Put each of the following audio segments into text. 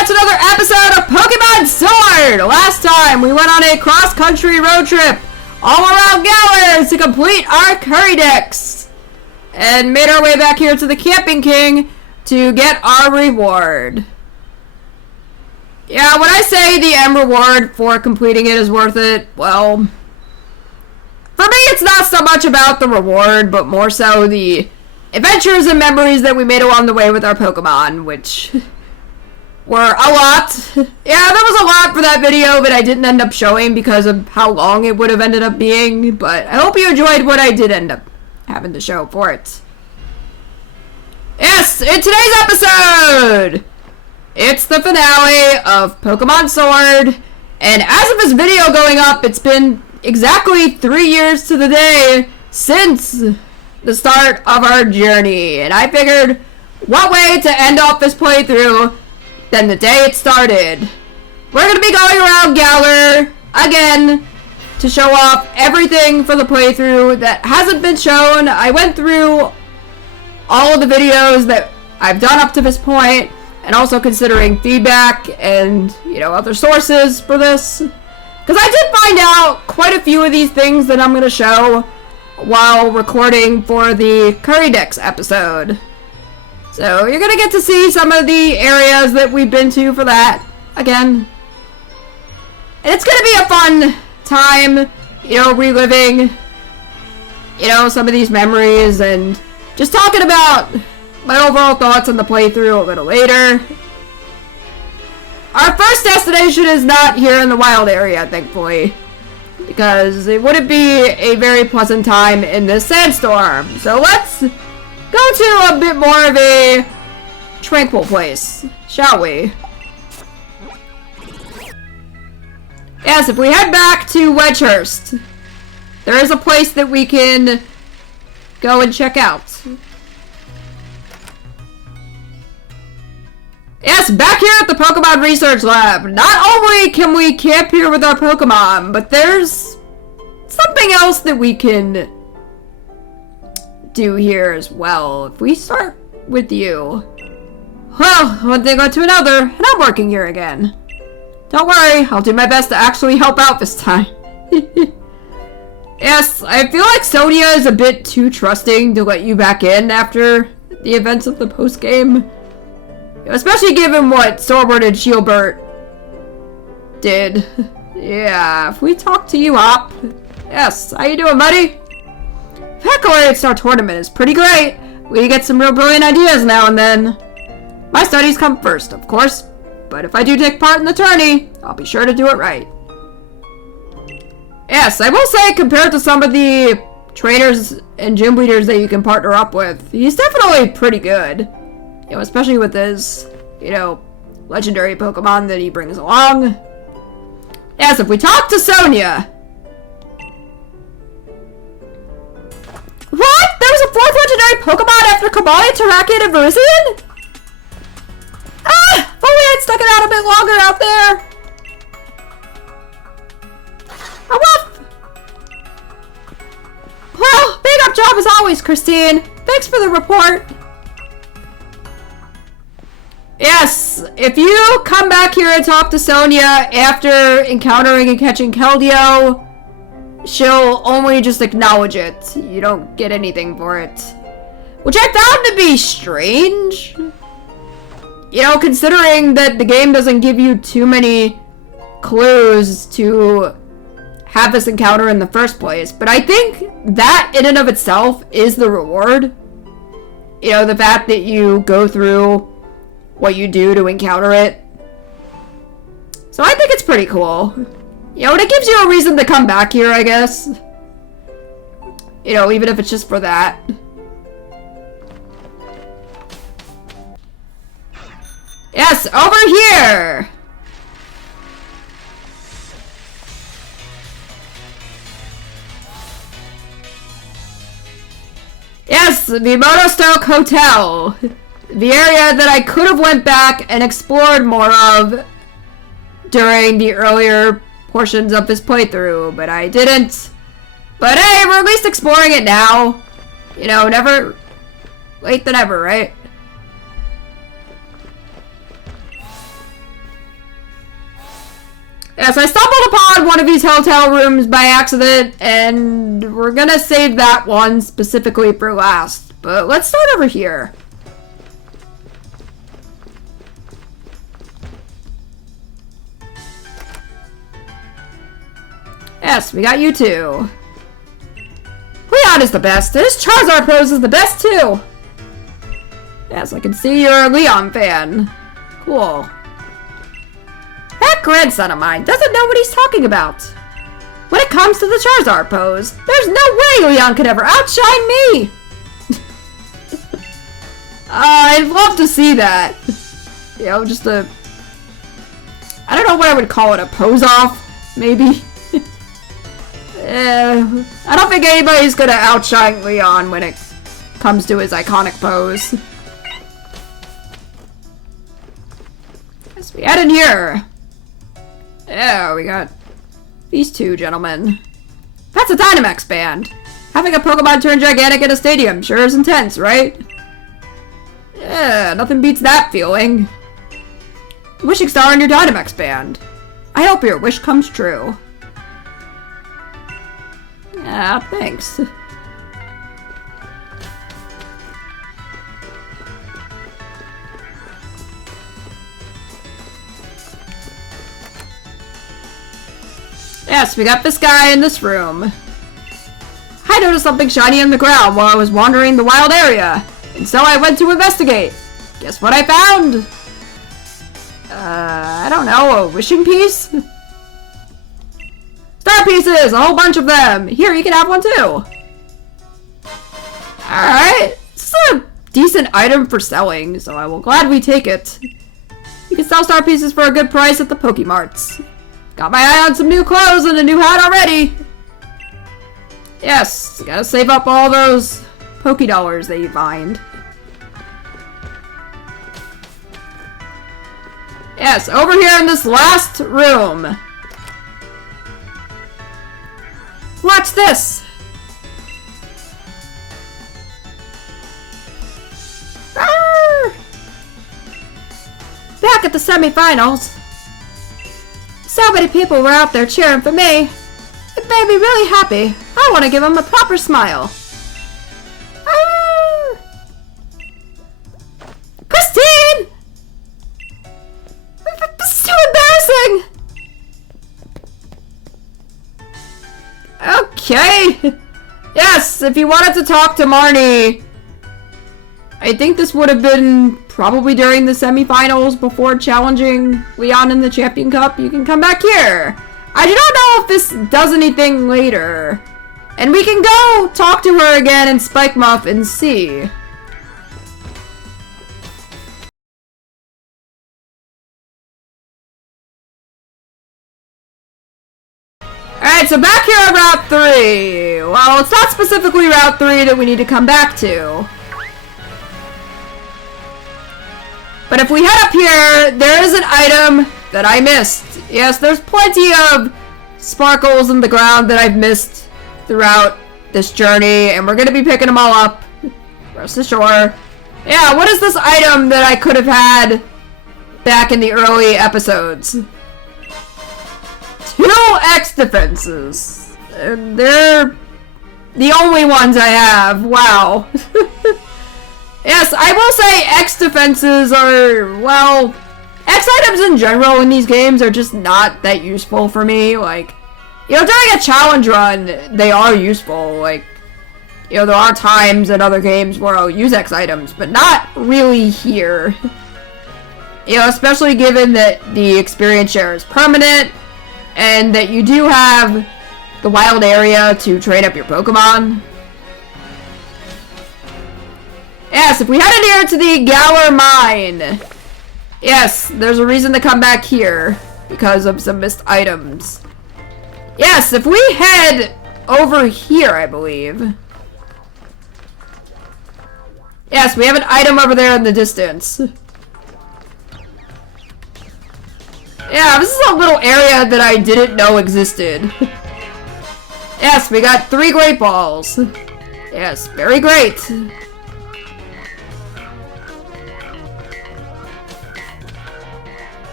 back to another episode of Pokemon Sword! Last time, we went on a cross-country road trip all around Galar to complete our Curry decks. And made our way back here to the Camping King to get our reward. Yeah, when I say the M reward for completing it is worth it, well, for me it's not so much about the reward, but more so the adventures and memories that we made along the way with our Pokemon, which were a lot. Yeah, there was a lot for that video that I didn't end up showing because of how long it would have ended up being, but I hope you enjoyed what I did end up having to show for it. Yes, in today's episode, it's the finale of Pokemon Sword, and as of this video going up, it's been exactly 3 years to the day since the start of our journey, and I figured what way to end off this playthrough than the day it started. We're going to be going around Galar again to show off everything for the playthrough that hasn't been shown. I went through all of the videos that I've done up to this point, and also considering feedback and, other sources for this, because I did find out quite a few of these things that I'm going to show while recording for the Curry Decks episode. So you're going to get to see some of the areas that we've been to for that again. And it's going to be a fun time, reliving, some of these memories and just talking about my overall thoughts on the playthrough a little later. Our first destination is not here in the wild area, thankfully, because it wouldn't be a very pleasant time in this sandstorm. So let's go to a bit more of a tranquil place, shall we? Yes, if we head back to Wedgehurst, there is a place that we can go and check out. Yes, back here at the Pokemon Research Lab, not only can we camp here with our Pokemon, but there's something else that we can do here as well. If we start with you. Well, one thing led to another, and I'm working here again. Don't worry, I'll do my best to actually help out this time. Yes, I feel like Sonia is a bit too trusting to let you back in after the events of the post-game. Especially given what Sorbert and Shielbert did. Yeah, if we talk to you, Hop. Yes, how you doing, buddy? Accolade Star Tournament is pretty great. We get some real brilliant ideas now and then. My studies come first, of course. But if I do take part in the tourney, I'll be sure to do it right. Yes, I will say, compared to some of the trainers and gym leaders that you can partner up with, he's definitely pretty good. Especially with his, legendary Pokemon that he brings along. Yes, if we talk to Sonia. What? There was a 4th legendary Pokemon after Kabali, Terrakion, and Venusian? Ah! If only I'd stuck it out a bit longer out there. Oh, well, big up job as always, Christine. Thanks for the report. Yes, if you come back here and talk to Sonia after encountering and catching Keldeo, she'll only just acknowledge it. You don't get anything for it. Which I found to be strange. Considering that the game doesn't give you too many clues to have this encounter in the first place. But I think that in and of itself is the reward. The fact that you go through what you do to encounter it. So I think it's pretty cool. And it gives you a reason to come back here, I guess. Even if it's just for that. Yes, over here! Yes, the Motostoke Hotel. The area that I could have went back and explored more of during the earlier portions of this playthrough, but I didn't. But hey, we're at least exploring it now. Never late than ever, right? Yes, I stumbled upon one of these hotel rooms by accident, and we're gonna save that one specifically for last. But let's start over here. Yes, we got you too. Leon is the best. His Charizard pose is the best too. Yes, I can see you're a Leon fan. Cool. That grandson of mine doesn't know what he's talking about. When it comes to the Charizard pose, there's no way Leon could ever outshine me! I'd love to see that. You know, just a... I don't know what I would call it, a pose-off, maybe? I don't think anybody's gonna outshine Leon when it comes to his iconic pose. Yes, we head in here. Yeah, we got these two gentlemen. That's a Dynamax band. Having a Pokemon turn gigantic in a stadium sure is intense, right? Yeah, nothing beats that feeling. Wishing star in your Dynamax band. I hope your wish comes true. Yeah, thanks. Yes, we got this guy in this room. I noticed something shiny on the ground while I was wandering the wild area, and so I went to investigate. Guess what I found? I don't know, a wishing piece? Star pieces! A whole bunch of them! Here, you can have one too! Alright, this is a decent item for selling, so I will gladly take it. You can sell star pieces for a good price at the Pokemarts. Got my eye on some new clothes and a new hat already! Yes, gotta save up all those Poké Dollars that you find. Yes, over here in this last room. Watch this! Arr! Back at the semifinals. So many people were out there cheering for me. It made me really happy. I want to give them a proper smile. Arr! Christine! This is too embarrassing! Okay. Yes, if you wanted to talk to Marnie, I think this would have been probably during the semifinals before challenging Leon in the Champion Cup. You can come back here. I do not know if this does anything later. And we can go talk to her again in Spike Muff and see. Alright, so back here on Route 3. Well, it's not specifically Route 3 that we need to come back to. But if we head up here, there is an item that I missed. Yes, there's plenty of sparkles in the ground that I've missed throughout this journey, and we're gonna be picking them all up. Rest assured. Yeah, what is this item that I could have had back in the early episodes? 2 X defenses. And they're the only ones I have. Wow. Yes, I will say X defenses are, well, X items in general in these games are just not that useful for me. Like, you know, during a challenge run, they are useful. Like, you know, there are times in other games where I'll use X items, but not really here. You know, especially given that the experience share is permanent, and that you do have the wild area to train up your Pokemon. Yes, if we head in here to the Galar Mine. Yes, there's a reason to come back here because of some missed items. Yes, if we head over here, I believe. Yes, we have an item over there in the distance. Yeah, this is a little area that I didn't know existed. Yes, we got 3 Great Balls. Yes, very great.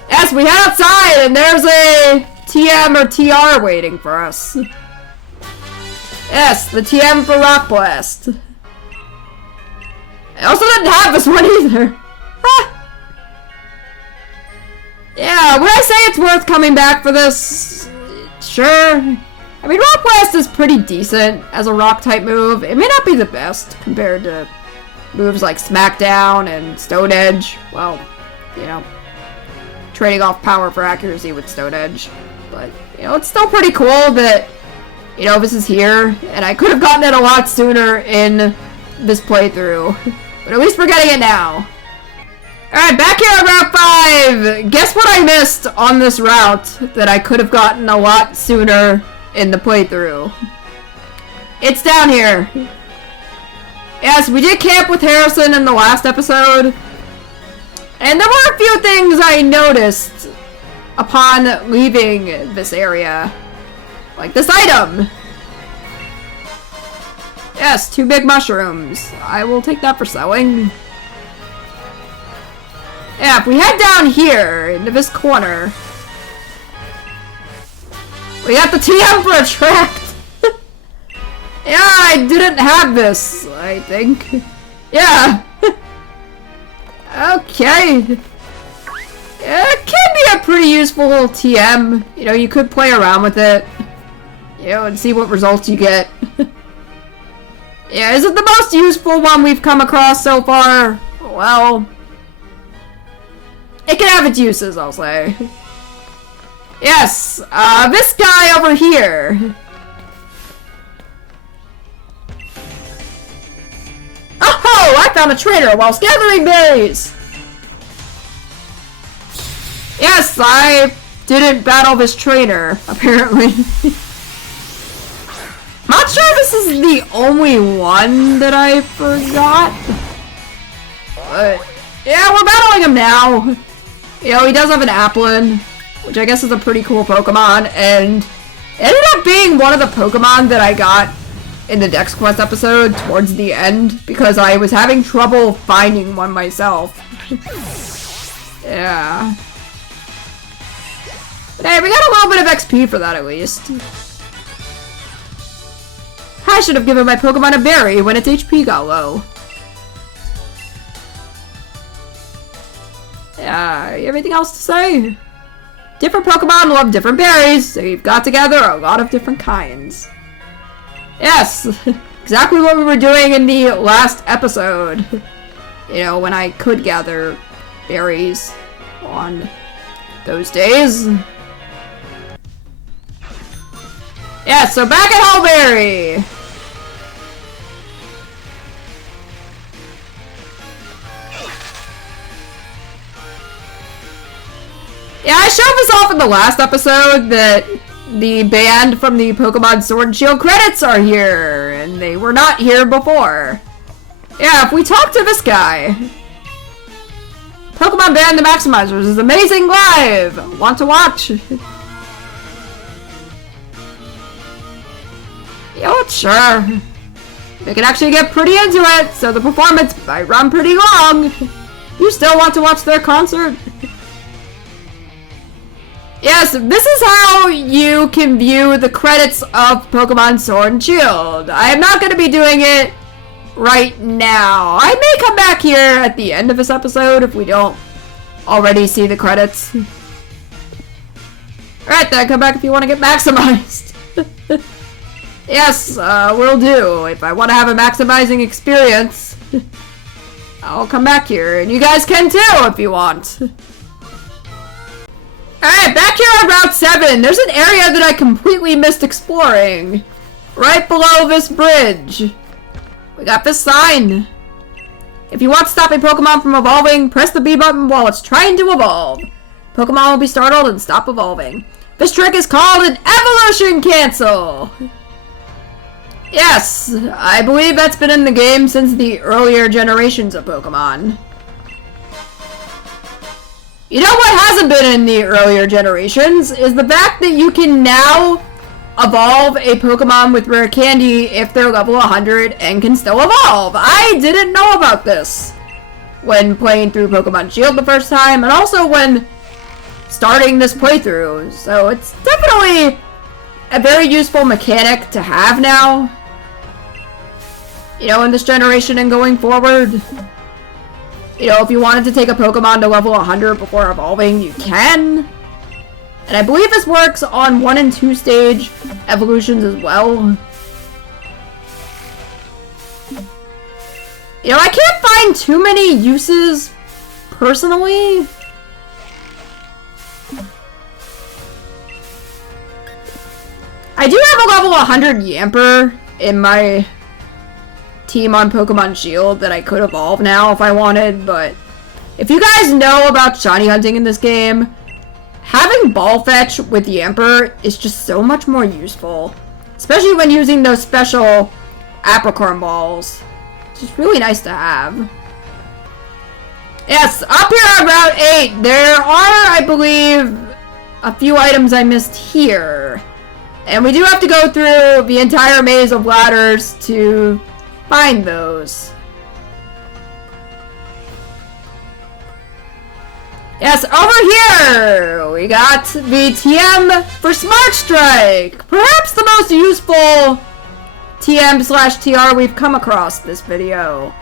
Yes, we head outside and there's a TM or TR waiting for us. Yes, the TM for Rock Blast. I also didn't have this one either. Yeah, would I say it's worth coming back for this? Sure. I mean, Rock Blast is pretty decent as a rock type move. It may not be the best compared to moves like Smackdown and Stone Edge. Well, you know, trading off power for accuracy with Stone Edge. But, you know, it's still pretty cool that, you know, this is here. And I could have gotten it a lot sooner in this playthrough. But at least we're getting it now. Alright, back here on Route 5! Guess what I missed on this route that I could have gotten a lot sooner in the playthrough? It's down here. Yes, we did camp with Harrison in the last episode. And there were a few things I noticed upon leaving this area. Like this item! Yes, 2 big mushrooms. I will take that for selling. Yeah, if we head down here, into this corner, we got the TM for Attract! Yeah, I didn't have this, I think. Yeah. Okay. Yeah, it can be a pretty useful little TM. You know, you could play around with it. You know, and see what results you get. Yeah, is it the most useful one we've come across so far? Well, it can have its uses, I'll say. Yes, this guy over here. Oh, I found a trainer whilst gathering berries! Yes, I didn't battle this trainer, apparently. Not sure this is the only one that I forgot. But, yeah, we're battling him now. You know, he does have an Applin, which I guess is a pretty cool Pokemon, and it ended up being one of the Pokemon that I got in the Dex Quest episode towards the end, because I was having trouble finding one myself. Yeah. But hey, we got a little bit of XP for that at least. I should have given my Pokemon a berry when its HP got low. Yeah, anything else to say? Different Pokemon love different berries, so you've got to gather a lot of different kinds. Yes, exactly what we were doing in the last episode. You know, when I could gather berries on those days. Yeah, so back at Hullberry! Yeah, I showed this off in the last episode that the band from the Pokemon Sword and Shield credits are here, and they were not here before. Yeah, if we talk to this guy. Pokemon Band The Maximizers is amazing live! Want to watch? Yo, sure. They can actually get pretty into it, so the performance might run pretty long. You still want to watch their concert? Yes, this is how you can view the credits of Pokemon Sword and Shield. I am not going to be doing it right now. I may come back here at the end of this episode if we don't already see the credits. Alright then, come back if you want to get maximized. Yes, will do. If I want to have a maximizing experience, I'll come back here. And you guys can too if you want. Alright, back here on Route 7, there's an area that I completely missed exploring. Right below this bridge. We got this sign. If you want to stop a Pokemon from evolving, press the B button while it's trying to evolve. Pokemon will be startled and stop evolving. This trick is called an evolution cancel. Yes, I believe that's been in the game since the earlier generations of Pokemon. You know what hasn't been in the earlier generations is the fact that you can now evolve a Pokemon with Rare Candy if they're level 100 and can still evolve. I didn't know about this when playing through Pokemon Shield the first time, and also when starting this playthrough. So it's definitely a very useful mechanic to have now. You know, in this generation and going forward. You know, if you wanted to take a Pokemon to level 100 before evolving, you can. And I believe this works on 1 and 2 stage evolutions as well. You know, I can't find too many uses, personally. I do have a level 100 Yamper in my team on Pokemon Shield that I could evolve now if I wanted, but if you guys know about shiny hunting in this game, having Ball Fetch with Yamper is just so much more useful. Especially when using those special Apricorn balls. It's just really nice to have. Yes, up here on Route 8, there are, I believe, a few items I missed here. And we do have to go through the entire maze of ladders to find those. Yes, over here, we got the TM for Smart Strike. Perhaps the most useful TM/TR we've come across this video.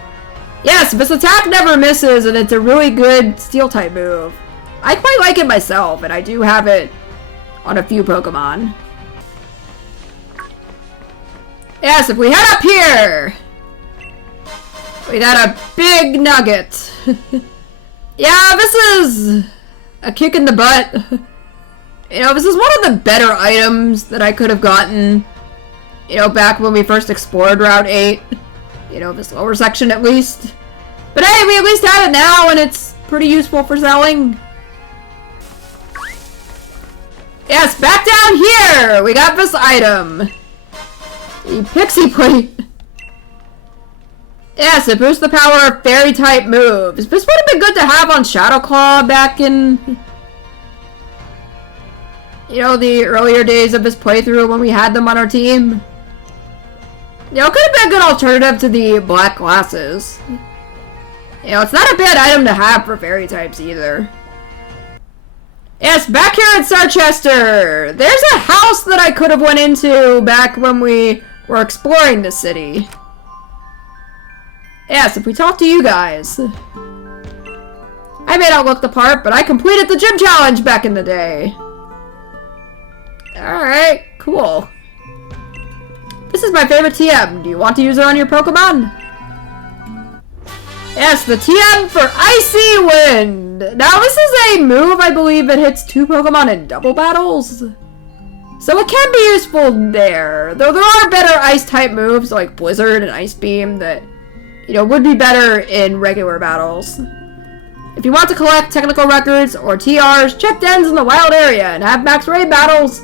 Yes, this attack never misses, and it's a really good Steel-type move. I quite like it myself, and I do have it on a few Pokemon. Yes, if we head up here, we got a big nugget. Yeah, this is a kick in the butt. You know, this is one of the better items that I could have gotten, you know, back when we first explored Route 8. You know, this lower section at least. But hey, we at least have it now, and it's pretty useful for selling. Yes, back down here, we got this item. The Pixie Plate. Yes, it boosts the power of Fairy-type moves. This would have been good to have on Shadow Claw back in, you know, the earlier days of this playthrough when we had them on our team. You know, it could have been a good alternative to the black glasses. You know, it's not a bad item to have for fairy types either. Yes, back here at Sarchester, there's a house that I could have went into back when we were exploring the city. Yes, if we talk to you guys. I may not look the part, but I completed the gym challenge back in the day. Alright, cool. This is my favorite TM. Do you want to use it on your Pokemon? Yes, the TM for Icy Wind. Now, this is a move, I believe, that hits 2 Pokemon in double battles. So it can be useful there. Though there are better Ice-type moves, like Blizzard and Ice Beam, that, you know, would be better in regular battles. If you want to collect technical records or TRs, check dens in the wild area and have max raid battles.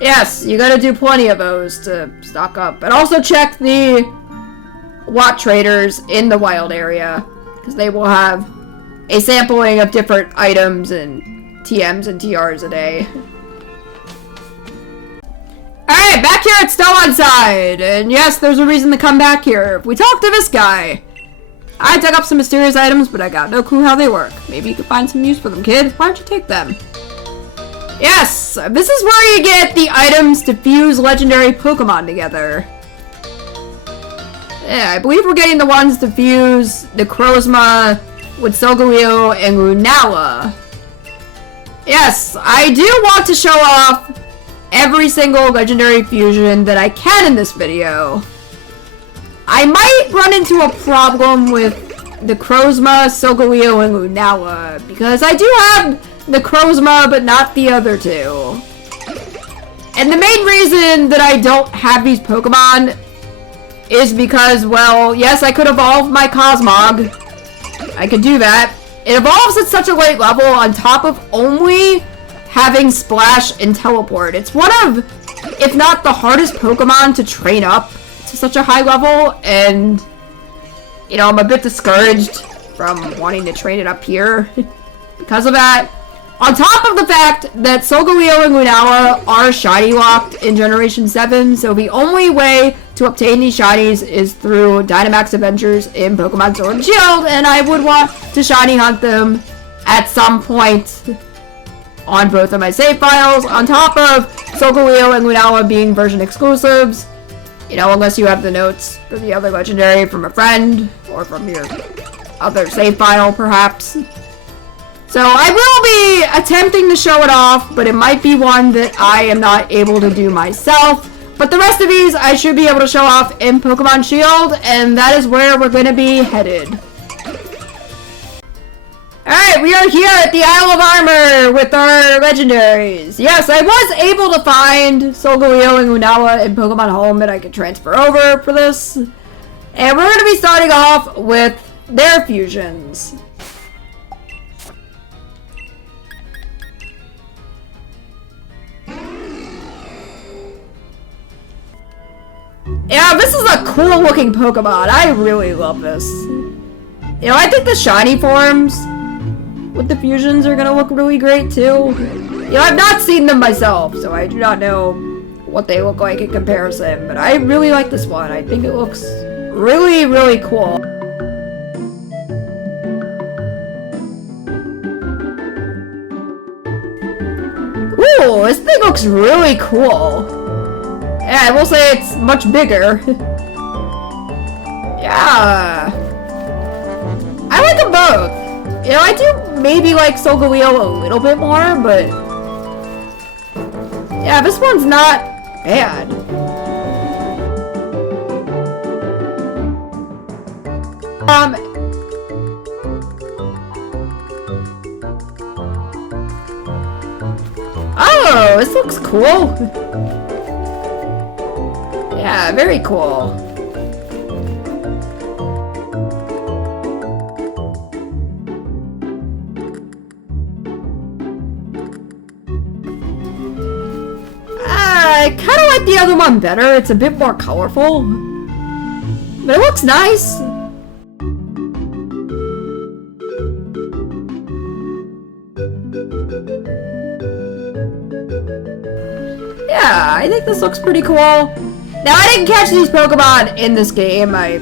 Yes, you gotta do plenty of those to stock up. And also check the Watt traders in the wild area, because they will have a sampling of different items and TMs and TRs a day. Alright, back here at Stellonside, and yes, there's a reason to come back here. We talked to this guy. I dug up some mysterious items, but I got no clue how they work. Maybe you could find some use for them, kid. Why don't you take them? Yes, this is where you get the items to fuse legendary Pokemon together. Yeah, I believe we're getting the ones to fuse the Necrozma with Solgaleo and Lunala. Yes, I do want to show off every single legendary fusion that I can in this video. I might run into a problem with the Necrozma, Solgaleo, and Lunala, because I do have the Necrozma, but not the other two. And the main reason that I don't have these Pokemon is because, well, yes, I could evolve my Cosmog. I could do that. It evolves at such a late level on top of only having Splash and Teleport. It's one of, if not the hardest Pokemon to train up to such a high level, and, you know, I'm a bit discouraged from wanting to train it up here because of that. On top of the fact that Solgaleo and Lunala are shiny locked in Generation 7, so the only way to obtain these shinies is through Dynamax Adventures in Pokemon Sword and Shield, and I would want to shiny hunt them at some point on both of my save files, on top of Solgaleo and Lunala being version exclusives. You know, unless you have the notes for the other legendary from a friend, or from your other save file, perhaps. So I will be attempting to show it off, but it might be one that I am not able to do myself. But the rest of these I should be able to show off in Pokemon Shield, and that is where we're going to be headed. Alright, we are here at the Isle of Armor with our legendaries. Yes, I was able to find Solgaleo and Lunala in Pokemon Home that I could transfer over for this. And we're going to be starting off with their fusions. Yeah, this is a cool looking Pokemon. I really love this. You know, I think the shiny forms with the fusions are gonna look really great too. You know, I've not seen them myself, so I do not know what they look like in comparison, but I really like this one. I think it looks really, really cool. Ooh, this thing looks really cool. Yeah, I will say it's much bigger. Yeah. I like them both. You know, I do maybe like Solgaleo a little bit more, but yeah, this one's not bad. Oh, this looks cool. Yeah, very cool. I kind of like the other one better. It's a bit more colorful. But it looks nice. Yeah, I think this looks pretty cool. Now, I didn't catch these Pokemon in this game. I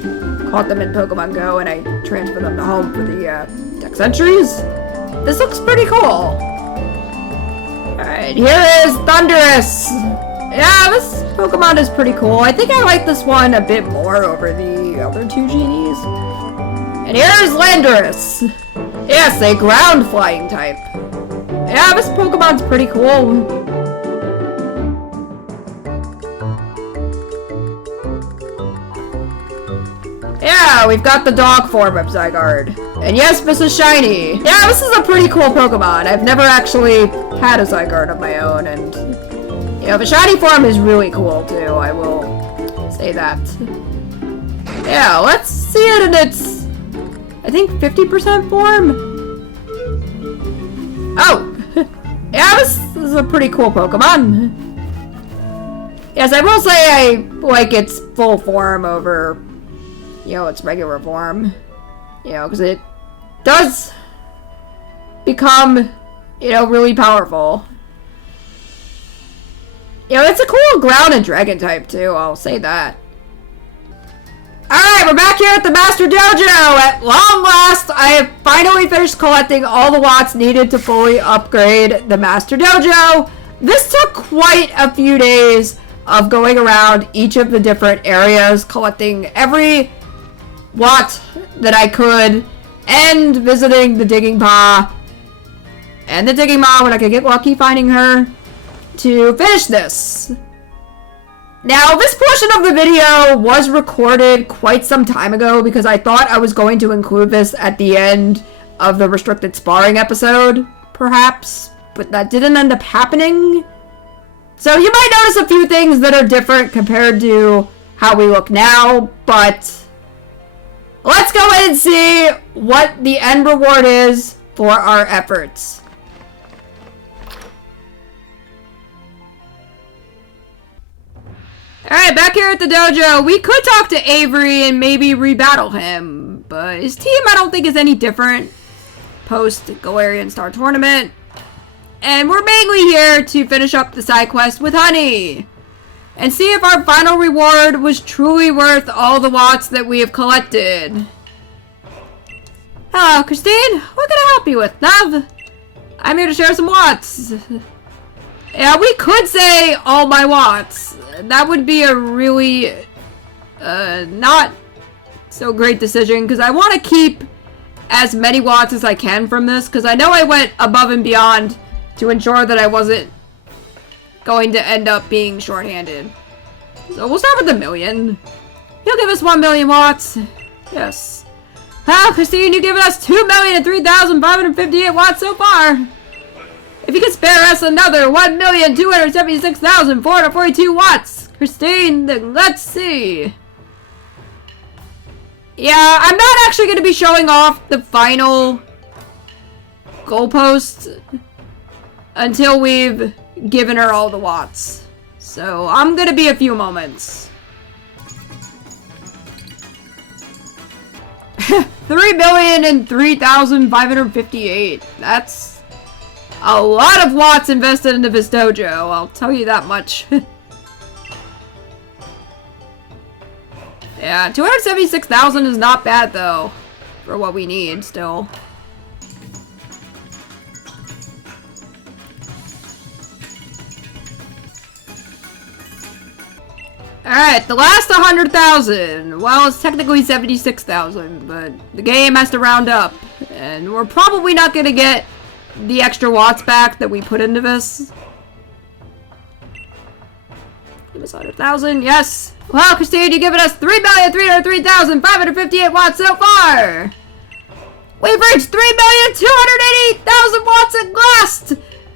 caught them in Pokemon Go, and I transferred them to home for the Dex Entries. This looks pretty cool. Alright, here is Thundurus. Yeah, this Pokemon is pretty cool. I think I like this one a bit more over the other two genies. And here's Landorus. Yes, a ground flying type. Yeah, this Pokemon's pretty cool. Yeah, we've got the dog form of Zygarde. And yes, this is shiny. Yeah, this is a pretty cool Pokemon. I've never actually had a Zygarde of my own, and you know, the shiny form is really cool too, I will say that. Yeah, let's see it in its, I think, 50% form? Oh! Yeah, this is a pretty cool Pokemon. Yes, I will say I like its full form over, you know, its regular form. You know, because it does become, you know, really powerful. You know, it's a cool ground and dragon type too, I'll say that. Alright, we're back here at the Master Dojo! At long last, I have finally finished collecting all the watts needed to fully upgrade the Master Dojo. This took quite a few days of going around each of the different areas, collecting every watt that I could, and visiting the Digging Pa and the Digging Ma when I could get lucky finding her to finish this. Now, this portion of the video was recorded quite some time ago because I thought I was going to include this at the end of the restricted sparring episode, perhaps, but that didn't end up happening. So you might notice a few things that are different compared to how we look now, but let's go ahead and see what the end reward is for our efforts. Alright, back here at the dojo, we could talk to Avery and maybe rebattle him, but his team I don't think is any different post Galarian Star Tournament. And we're mainly here to finish up the side quest with Honey and see if our final reward was truly worth all the watts that we have collected. Hello, Christine. What can I help you with, love? I'm here to share some watts. Yeah, we could say all my watts. That would be a really, not so great decision, because I want to keep as many watts as I can from this, because I know I went above and beyond to ensure that I wasn't going to end up being shorthanded. So we'll start with 1 million. He'll give us 1 million watts. Yes. Wow, Christine, you've given us 2,003,558 watts so far. If you could spare us another 1,276,442 watts, Christine, then let's see. Yeah, I'm not actually going to be showing off the final goalpost until we've given her all the watts. So I'm going to be a few moments. 3,003,558. That's a lot of watts invested into this dojo, I'll tell you that much. Yeah, 276,000 is not bad though, for what we need still. Alright, the last 100,000. Well, it's technically 76,000, but the game has to round up. And we're probably not gonna get the extra watts back that we put into this. Give us 100,000, yes. Well, Christine, you've given us 3,303,558 watts so far. We've reached 3,288,000 watts at last.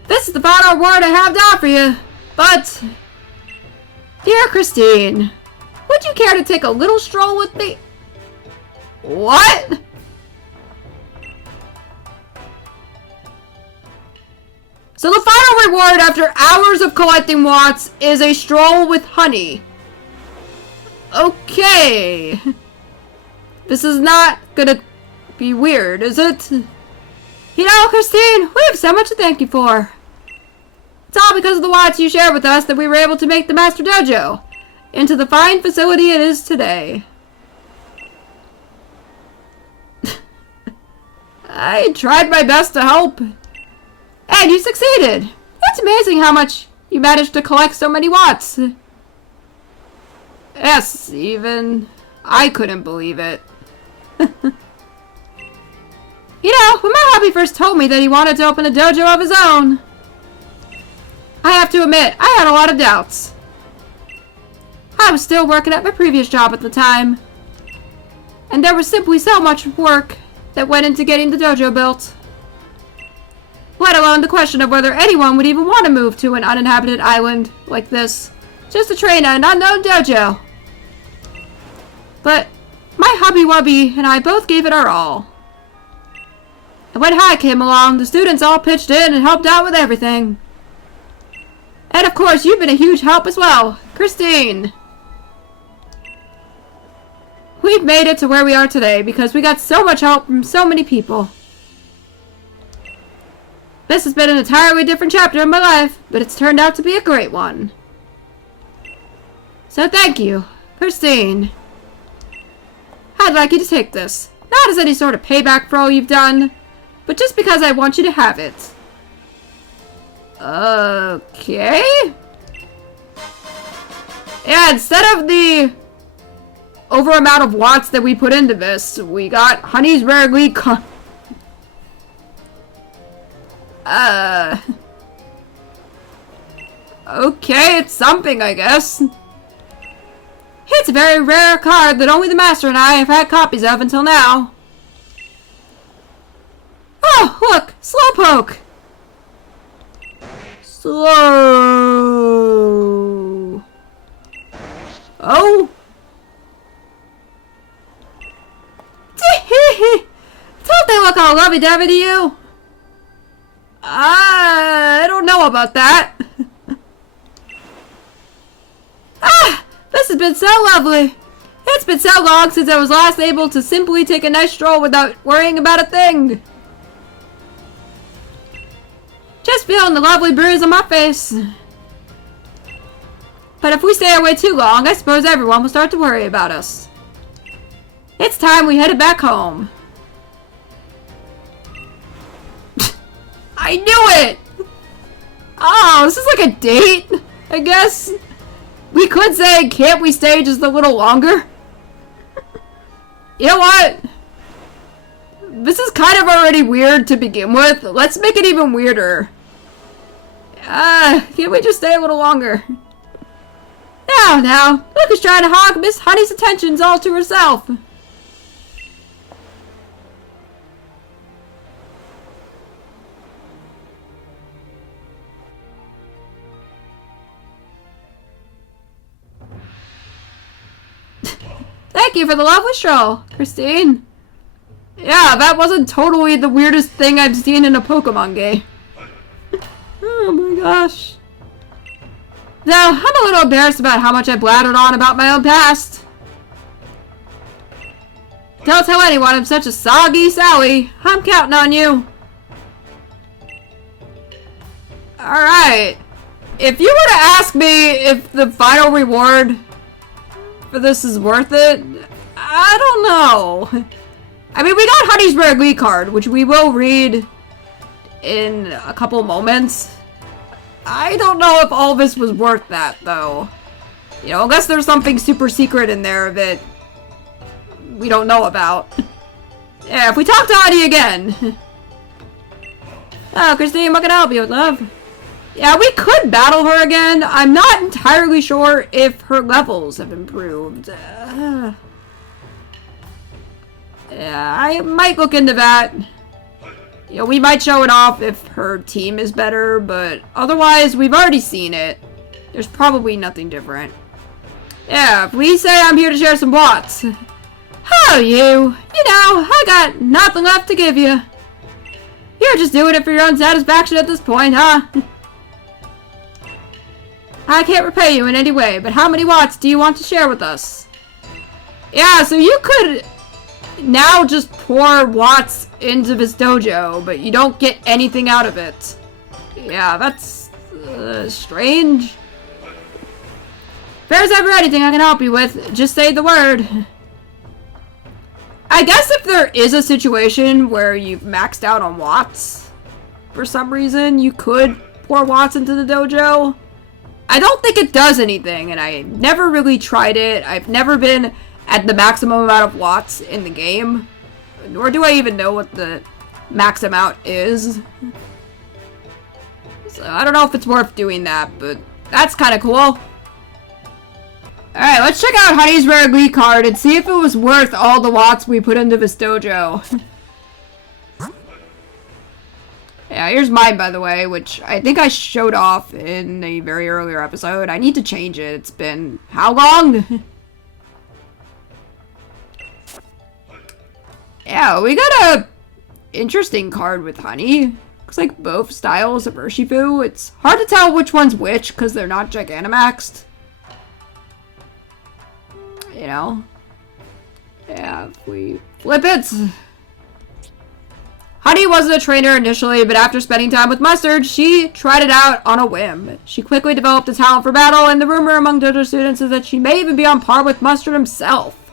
This is the final reward I have to offer you. But, dear Christine, would you care to take a little stroll with me? What? So the final reward after hours of collecting watts is a stroll with honey. Okay. This is not gonna be weird, is it? You know, Christine, we have so much to thank you for. It's all because of the watts you shared with us that we were able to make the Master Dojo into the fine facility it is today. I tried my best to help. And you succeeded! It's amazing how much you managed to collect so many watts. Yes, even I couldn't believe it. You know, when my hubby first told me that he wanted to open a dojo of his own, I have to admit, I had a lot of doubts. I was still working at my previous job at the time, and there was simply so much work that went into getting the dojo built. Let alone the question of whether anyone would even want to move to an uninhabited island like this, just to train at an unknown dojo. But my hubby wubby and I both gave it our all. And when Hi came along, the students all pitched in and helped out with everything. And of course, you've been a huge help as well, Christine. We've made it to where we are today because we got so much help from so many people. This has been an entirely different chapter in my life, but it's turned out to be a great one. So thank you, Christine. I'd like you to take this, not as any sort of payback for all you've done, but just because I want you to have it. Okay. Yeah, instead of the over amount of watts that we put into this, we got Honey's rarely okay, it's something, I guess. It's a very rare card that only the Master and I have had copies of until now. Oh, look! Slowpoke! Slow... Oh? Don't they look all lovey-dovey to you? I don't know about that. This has been so lovely. It's been so long since I was last able to simply take a nice stroll without worrying about a thing. Just feeling the lovely breeze on my face. But if we stay away too long, I suppose everyone will start to worry about us. It's time we headed back home. I I knew it! Oh, this is like a date, I guess. We could say, can't we stay just a little longer? You know what? This is kind of already weird to begin with. Let's make it even weirder. Can't we just stay a little longer? Now, look who's trying to hog Miss Honey's attentions all to herself. Thank you for the lovely stroll, Christine. Yeah, that wasn't totally the weirdest thing I've seen in a Pokemon game. Oh my gosh. Now, I'm a little embarrassed about how much I blattered on about my own past. Don't tell anyone I'm such a soggy Sally. I'm counting on you. Alright. If you were to ask me if the final reward for this is worth it, I don't know. I mean, we got Honey's Rare Glee card, which we will read in a couple moments. I don't know if all of this was worth that, though. You know, unless there's something super secret in there that we don't know about. Yeah, if we talk to Honey again. Oh, Christine, what can I help you with, love? Yeah, we could battle her again. I'm not entirely sure if her levels have improved. Yeah, I might look into that. You know, we might show it off if her team is better, but otherwise, we've already seen it. There's probably nothing different. Yeah, please say I'm here to share some watts. Oh, you. You know, I got nothing left to give you. You're just doing it for your own satisfaction at this point, huh? I can't repay you in any way, but how many watts do you want to share with us? Yeah, so you could now just pour watts into this dojo, but you don't get anything out of it. Yeah, that's strange. If there's ever anything I can help you with, just say the word. I guess if there is a situation where you've maxed out on watts, for some reason, you could pour watts into the dojo. I don't think it does anything, and I never really tried it. I've never been at the maximum amount of watts in the game, nor do I even know what the max amount is. So I don't know if it's worth doing that, but that's kind of cool. Alright, let's check out Honey's Rare Glee card and see if it was worth all the watts we put into this dojo. Yeah, here's mine, by the way, which I think I showed off in a very earlier episode. I need to change it. It's been how long? Yeah, we got a interesting card with Honey. Looks like both styles of Urshifu. It's hard to tell which one's which because they're not Gigantamaxed. You know? Yeah, if we flip it. Honey wasn't a trainer initially, but after spending time with Mustard, she tried it out on a whim. She quickly developed a talent for battle, and the rumor among dojo students is that she may even be on par with Mustard himself.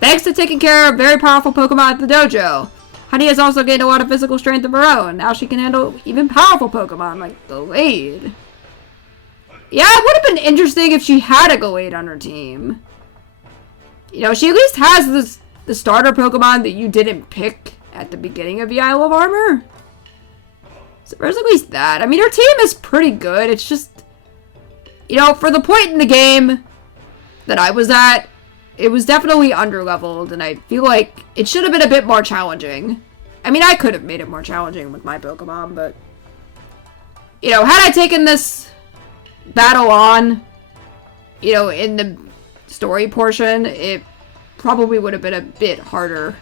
Thanks to taking care of very powerful Pokemon at the dojo, Honey has also gained a lot of physical strength of her own. Now she can handle even powerful Pokemon like Gallade. Yeah, it would have been interesting if she had a Gallade on her team. You know, she at least has the starter Pokemon that you didn't pick at the beginning of the Isle of Armor. So there's at least that. I mean, her team is pretty good. It's just, you know, for the point in the game that I was at, it was definitely underleveled, and I feel like it should have been a bit more challenging. I mean, I could have made it more challenging with my Pokemon, but, you know, had I taken this battle on, you know, in the story portion, it probably would have been a bit harder.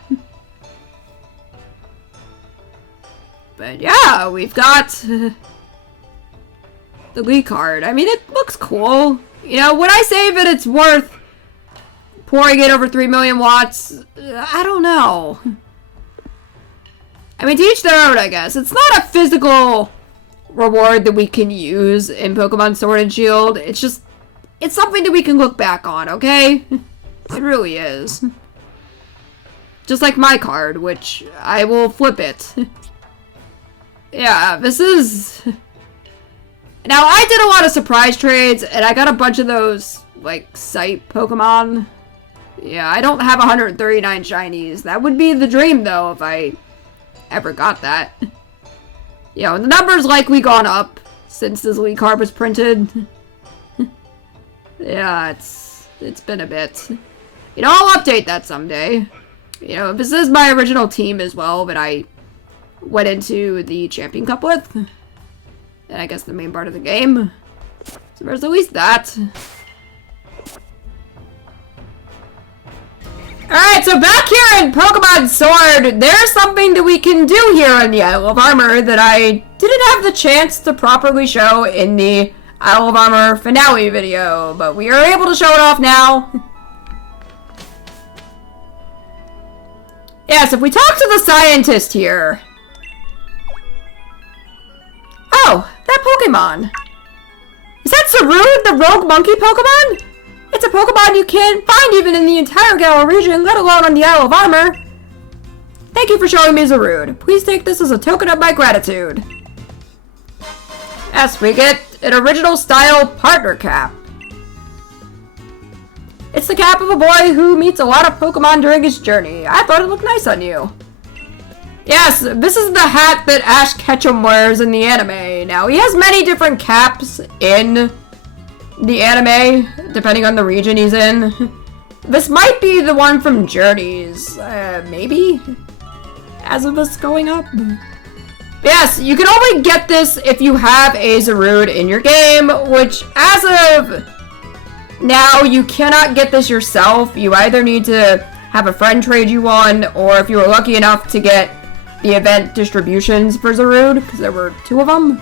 But yeah, we've got the Glee card. I mean, it looks cool. You know, would I say that it's worth pouring in over 3 million watts? I don't know. I mean, to each their own, I guess. It's not a physical reward that we can use in Pokemon Sword and Shield. It's just, it's something that we can look back on, okay? It really is. Just like my card, which I will flip it. Yeah, this is... Now, I did a lot of surprise trades, and I got a bunch of those, like, site Pokemon. Yeah, I don't have 139 shinies. That would be the dream, though, if I ever got that. You know, the number's likely gone up since this Elite card was printed. Yeah, it's been a bit. You know, I'll update that someday. You know, this is my original team as well that I went into the Champion Cup with. And I guess the main part of the game. So there's at least that. Alright, so back here in Pokemon Sword, there's something that we can do here in the Isle of Armor that I didn't have the chance to properly show in the Isle of Armor finale video, but we are able to show it off now. Yes, if we talk to the scientist here. Oh, that Pokemon. Is that Zarude, the rogue monkey Pokemon? It's a Pokemon you can't find even in the entire Galar region, let alone on the Isle of Armor. Thank you for showing me Zarude. Please take this as a token of my gratitude. Yes, we get an original style partner cap. It's the cap of a boy who meets a lot of Pokemon during his journey. I thought it looked nice on you. Yes, this is the hat that Ash Ketchum wears in the anime. Now, he has many different caps in the anime, depending on the region he's in. This might be the one from Journeys, maybe? As of this going up? Yes, you can only get this if you have a Zarude in your game, which as of now, you cannot get this yourself. You either need to have a friend trade you one, or if you were lucky enough to get the event distributions for Zarude, because there were 2 of them.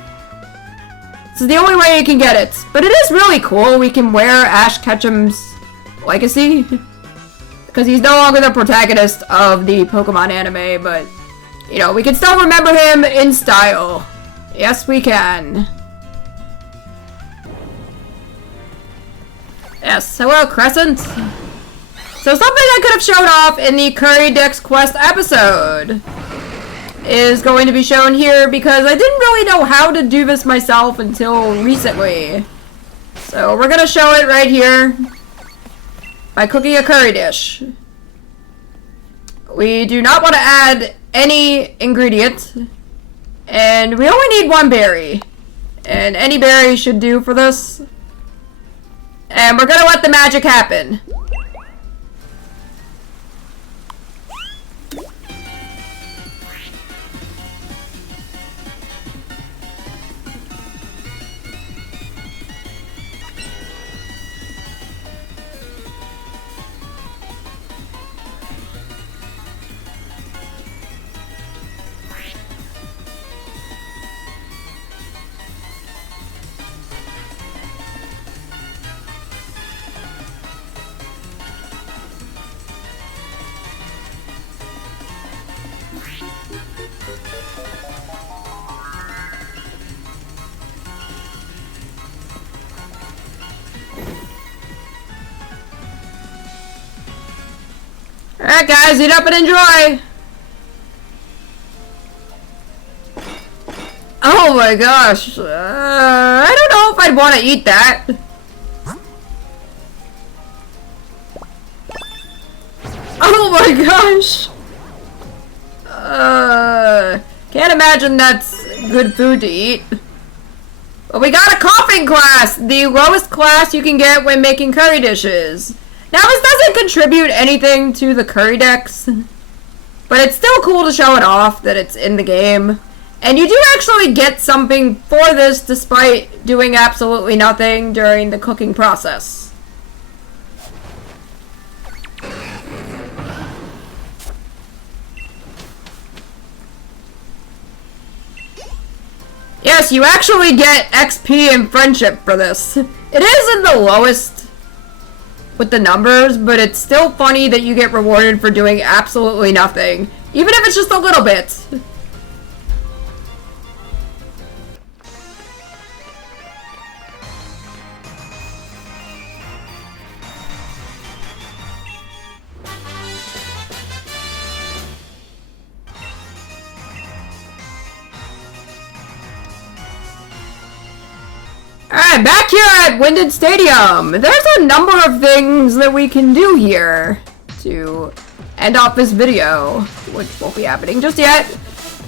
This is the only way you can get it. But it is really cool. We can wear Ash Ketchum's legacy, because he's no longer the protagonist of the Pokemon anime, but, you know, we can still remember him in style. Yes, we can. Yes, hello, Crescent. So something I could have shown off in the Curry Dex Quest episode is going to be shown here because I didn't really know how to do this myself until recently. So we're gonna show it right here by cooking a curry dish. We do not want to add any ingredient, and we only need 1 berry, and any berry should do for this. And we're gonna let the magic happen. Alright guys, eat up and enjoy! Oh my gosh, I don't know if I'd want to eat that. Oh my gosh! Can't imagine that's good food to eat. But we got a coughing class! The lowest class you can get when making curry dishes. Now, this doesn't contribute anything to the curry decks, but it's still cool to show it off that it's in the game. And you do actually get something for this despite doing absolutely nothing during the cooking process. Yes, you actually get XP and friendship for this. It isn't the lowest with the numbers, but it's still funny that you get rewarded for doing absolutely nothing, even if it's just a little bit. Alright, back here at Winded Stadium. There's a number of things that we can do here to end off this video, which won't be happening just yet.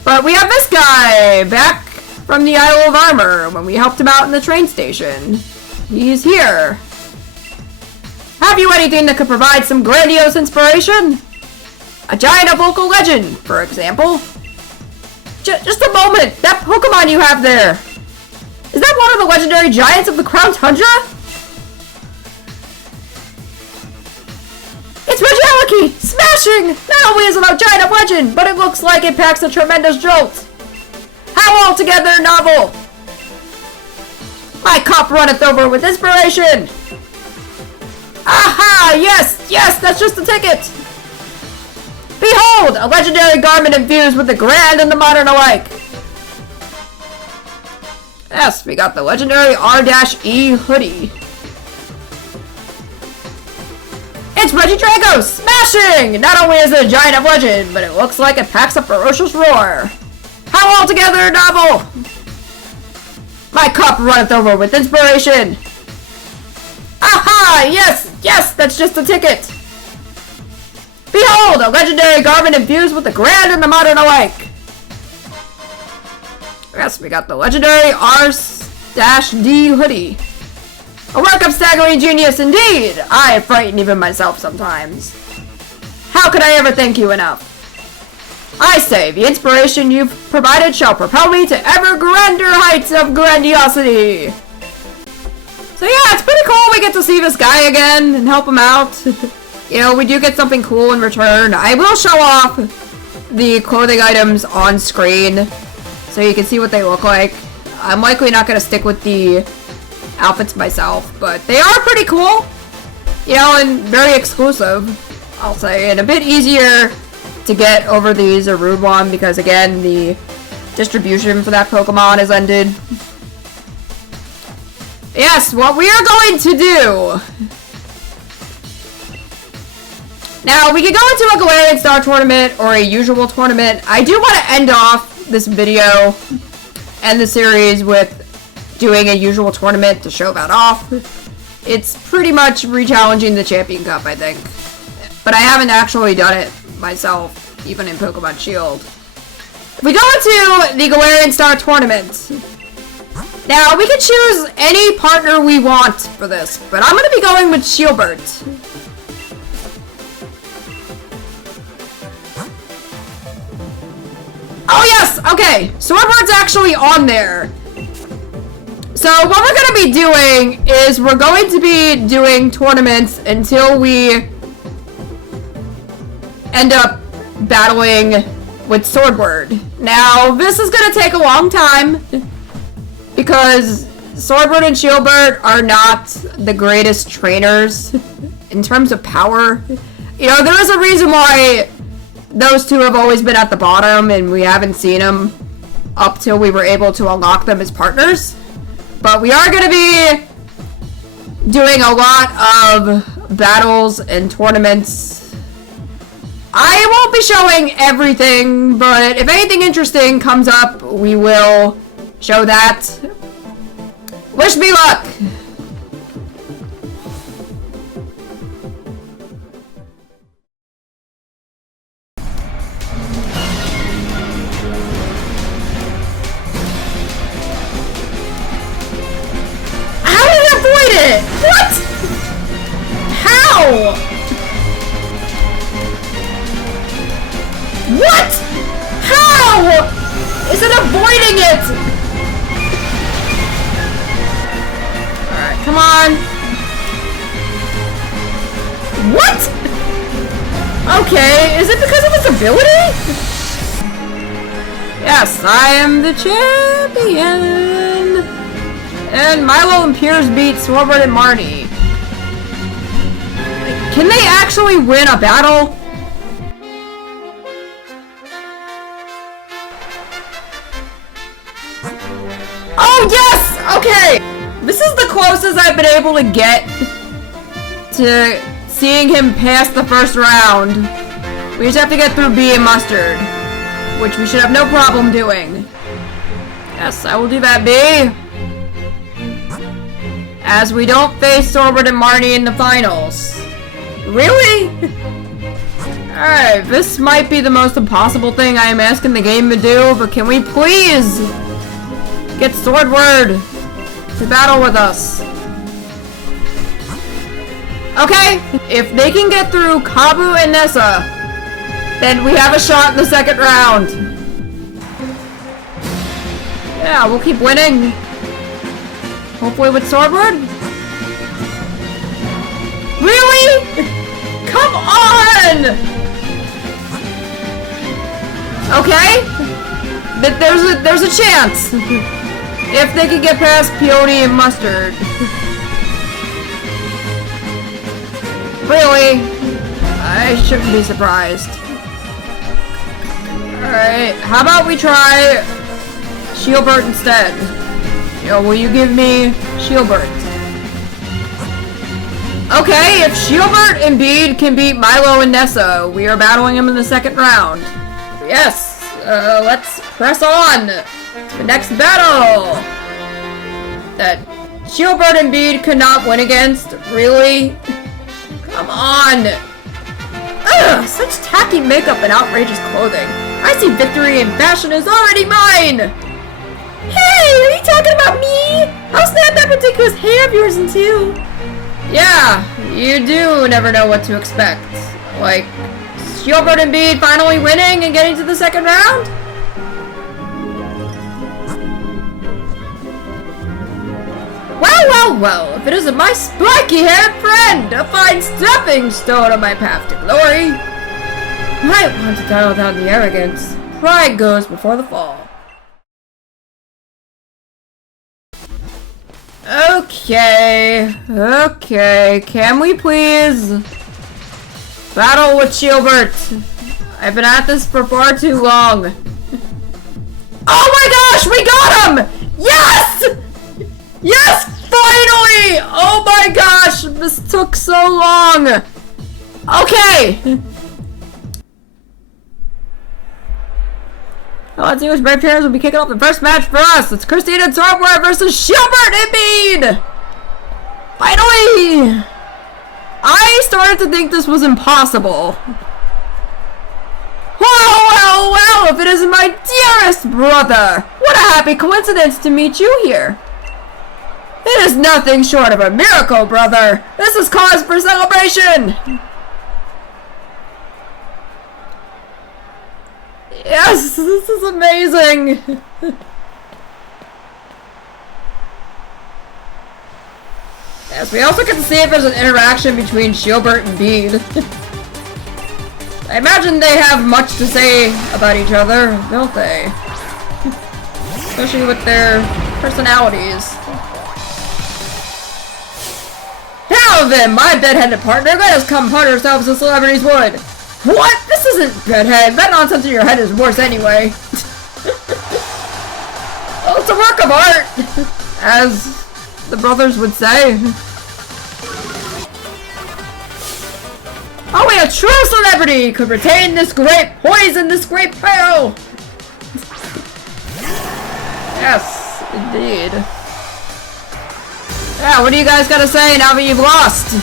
But we have this guy back from the Isle of Armor when we helped him out in the train station. He's here. Have you anything that could provide some grandiose inspiration? A giant of local legend, for example. Just a moment, that Pokemon you have there. Is that one of the legendary giants of the Crown Tundra? It's Regieleki! Smashing! Not only is it a giant of legend, but it looks like it packs a tremendous jolt. How altogether novel! My cup runneth over with inspiration! Aha! Yes! Yes! That's just the ticket! Behold! A legendary garment infused with the grand and the modern alike! Yes, we got the legendary R-E hoodie. It's Regidrago! Smashing! Not only is it a giant of legend, but it looks like it packs a ferocious roar. How altogether novel! My cup runneth over with inspiration! Aha! Yes! Yes! That's just the ticket! Behold! A legendary garment infused with the grand and the modern alike! Yes, we got the legendary R-D hoodie. A work of staggering genius indeed! I frighten even myself sometimes. How could I ever thank you enough? I say, the inspiration you've provided shall propel me to ever grander heights of grandiosity! So yeah, it's pretty cool we get to see this guy again and help him out. You know, we do get something cool in return. I will show off the clothing items on screen so you can see what they look like. I'm likely not going to stick with the outfits myself, but they are pretty cool. You know, and very exclusive, I'll say, and a bit easier to get over the Zarude one because, again, the distribution for that Pokemon has ended. Yes, what we are going to do... Now, we could go into a Galarian Star Tournament or a usual tournament. I do want to end off this video and the series with doing a usual tournament to show that off. It's pretty much re-challenging the Champion Cup, I think. But I haven't actually done it myself, even in Pokemon Shield. If we go into the Galarian Star Tournament, now we can choose any partner we want for this, but I'm going to be going with Shieldbert. Oh yes! Okay, Swordbird's actually on there. So what we're going to be doing is we're going to be doing tournaments until we end up battling with Swordbird. Now, this is going to take a long time because Swordbird and Shieldbird are not the greatest trainers in terms of power. You know, there is a reason why those two have always been at the bottom and we haven't seen them up till we were able to unlock them as partners. But we are going to be doing a lot of battles and tournaments. I won't be showing everything, but if anything interesting comes up, we will show that. Wish me luck! What? How? What? How? Is it avoiding it? Alright, come on. What? Okay, is it because of its ability? Yes, I am the champion. And Milo and Piers beat Swarbird and Marty. Can they actually win a battle? Oh yes! Okay! This is the closest I've been able to get to seeing him pass the first round. We just have to get through B and Mustard, which we should have no problem doing. Yes, I will do that, B. as we don't face Sorbert and Marnie in the finals. Really? Alright, this might be the most impossible thing I am asking the game to do, but can we please get Swordward to battle with us? Okay, if they can get through Kabu and Nessa, then we have a shot in the second round. Yeah, we'll keep winning. Hopefully with Swordward. Really? Come on! Okay. But there's a chance. If they can get past Peony and Mustard. Really? I shouldn't be surprised. Alright, how about we try Shielbert instead? Yo, will you give me Shielbert? Okay, if Shielbert and Bede can beat Milo and Nessa, we are battling him in the second round. Yes, let's press on. The next battle that Shielbert and Bede could not win against. Really? Come on. Ugh, such tacky makeup and outrageous clothing. I see victory in fashion is already mine. Hey, are you talking about me? I'll snap that ridiculous hair of yours in two. Yeah, you do never know what to expect. Like, Shielbert and Bede finally winning and getting to the second round? Well, if it isn't my spiky-haired friend, a fine stepping stone on my path to glory. Might want to dial down the arrogance. Pride goes before the fall. Okay, can we please battle with Shielbert? I've been at this for far too long. Oh my gosh, we got him! Yes! Yes, finally! Oh my gosh, this took so long. Okay. Well, let's see which brave players will be kicking off the first match for us. It's Christina and Sorware versus Shielbert and Bede! Finally! I started to think this was impossible. Well, if it isn't my dearest brother! What a happy coincidence to meet you here. It is nothing short of a miracle, brother. This is cause for celebration. Yes, this is amazing. Yes, we also get to see if there's an interaction between Shielbert and Bede. I imagine they have much to say about each other, don't they? Especially with their personalities. Now then, my bedheaded partner, let us come hunt ourselves as celebrities would. What? This isn't bedhead. That nonsense in your head is worse anyway. Well, it's a work of art, as the brothers would say. Only a true celebrity could retain this great poison, this great peril. Yes, indeed. Yeah, what do you guys gotta say now that you've lost?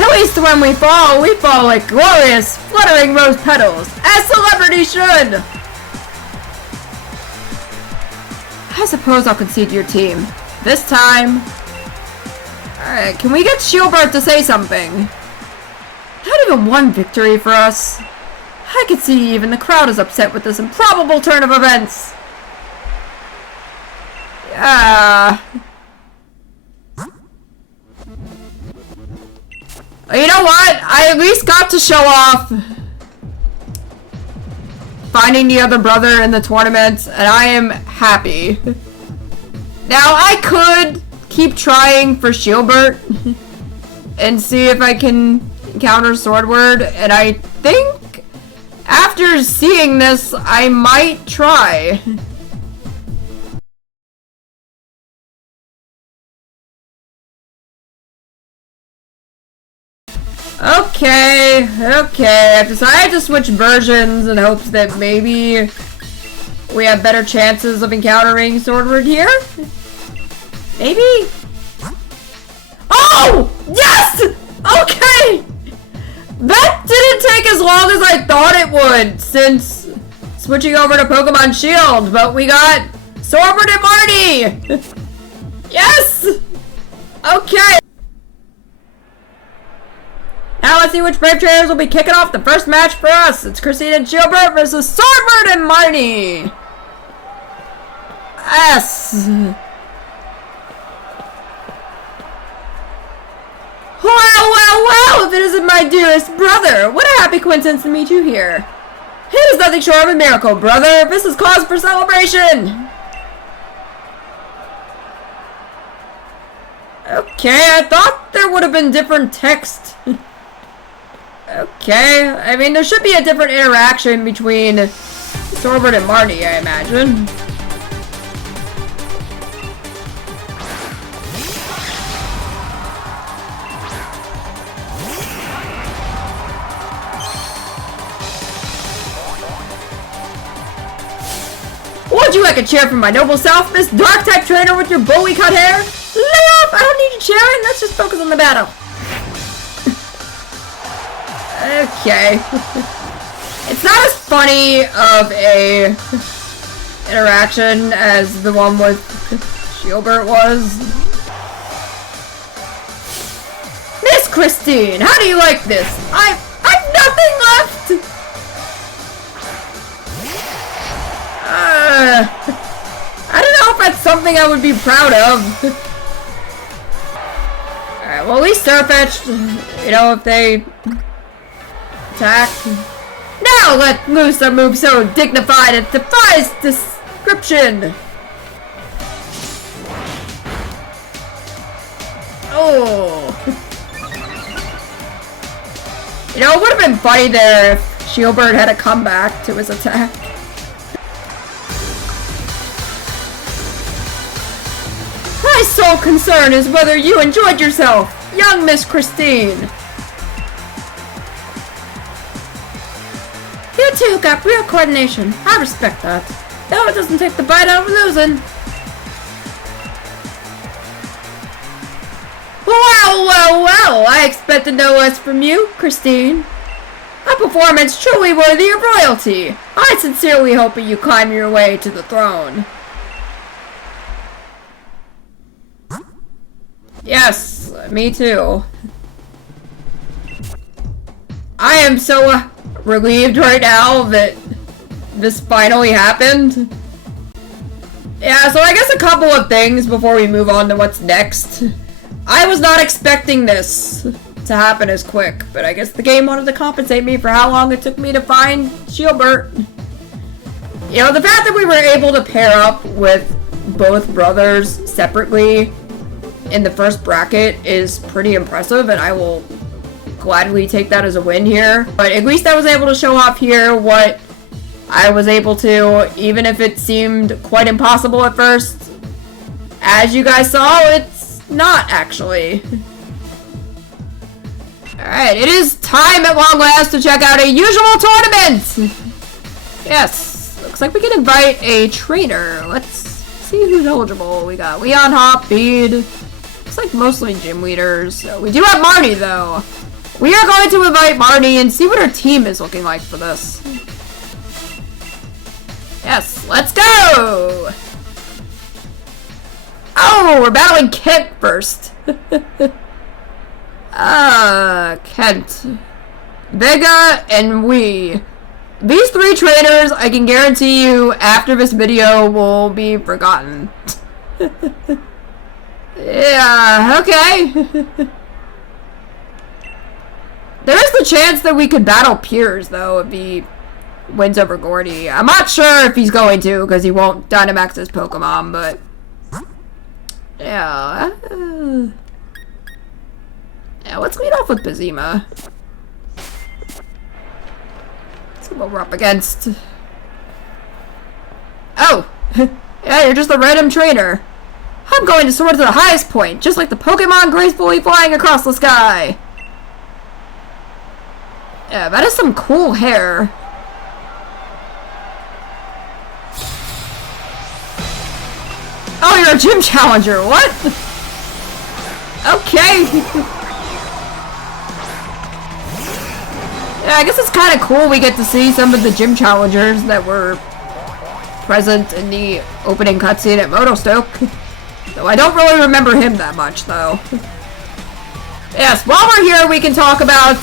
At least when we fall like glorious, fluttering rose petals, as celebrities should! I suppose I'll concede to your team. This time... Alright, can we get Shielbert to say something? Not even one victory for us. I can see even the crowd is upset with this improbable turn of events. Yeah... You know what? I at least got to show off finding the other brother in the tournament, and I am happy. Now, I could keep trying for Shielbert and see if I can encounter Swordward, and I think after seeing this, I might try. Okay, I've decided to switch versions in hopes that maybe we have better chances of encountering Swordward here? Maybe? Oh! Yes! Okay! That didn't take as long as I thought it would since switching over to Pokemon Shield, but we got Sorbert and Marty! Yes! Okay. Now let's see which Brave trainers will be kicking off the first match for us. It's Christine and Gilbert versus Sorbert and Marty. Yes. Well, if it isn't my dearest brother. What a happy coincidence to meet you here. It is nothing short of a miracle, brother. This is cause for celebration. Okay, I thought there would have been different text. Okay, I mean, there should be a different interaction between Sorbert and Marty, I imagine. Would you like a chair from my noble self, Miss Dark-type trainer with your bowie cut hair? Lay off! I don't need you cheering. Let's just focus on the battle. Okay. It's not as funny of a interaction as the one with Gilbert was. Miss Christine, how do you like this? I've nothing left! I don't know if that's something I would be proud of. Alright, well at least Starfetch, you know, if they attack. Now let loose a move so dignified it defies description. Oh. You know, it would have been funny there if Shielbert had a comeback to his attack. My sole concern is whether you enjoyed yourself, young Miss Christine. You two got real coordination. I respect that. Though it doesn't take the bite out of losing. Well, I expected no less from you, Christine. A performance truly worthy of royalty. I sincerely hope that you climb your way to the throne. Yes, me too. I am so relieved right now that this finally happened. Yeah, so I guess a couple of things before we move on to what's next. I was not expecting this to happen as quick, but I guess the game wanted to compensate me for how long it took me to find Shielbert. You know, the fact that we were able to pair up with both brothers separately in the first bracket is pretty impressive, and I will gladly take that as a win here. But at least I was able to show off here what I was able to, even if it seemed quite impossible at first. As you guys saw, it's not actually. Alright, it is time at long last to check out a usual tournament! Yes, looks like we can invite a trainer. Let's see who's eligible. We got Leon, Hop, Bede. Looks like mostly gym leaders. We do have Marty, though. We are going to invite Marty and see what her team is looking like for this. Yes, let's go! Oh, we're battling Kent first. Kent. Vega and we. These three trainers, I can guarantee you, after this video, will be forgotten. Yeah, okay. There is the chance that we could battle Piers, though, if he wins over Gordy. I'm not sure if he's going to, because he won't Dynamax his Pokemon, but... yeah. Yeah, let's lead off with Bizima. Let's see what we're up against. Oh! Yeah, you're just a random trainer. I'm going to soar to the highest point, just like the Pokemon gracefully flying across the sky. Yeah, that is some cool hair. Oh, you're a gym challenger, what? Okay. Yeah, I guess it's kind of cool we get to see some of the gym challengers that were present in the opening cutscene at Motostoke. Though I don't really remember him that much, though. Yes, while we're here, we can talk about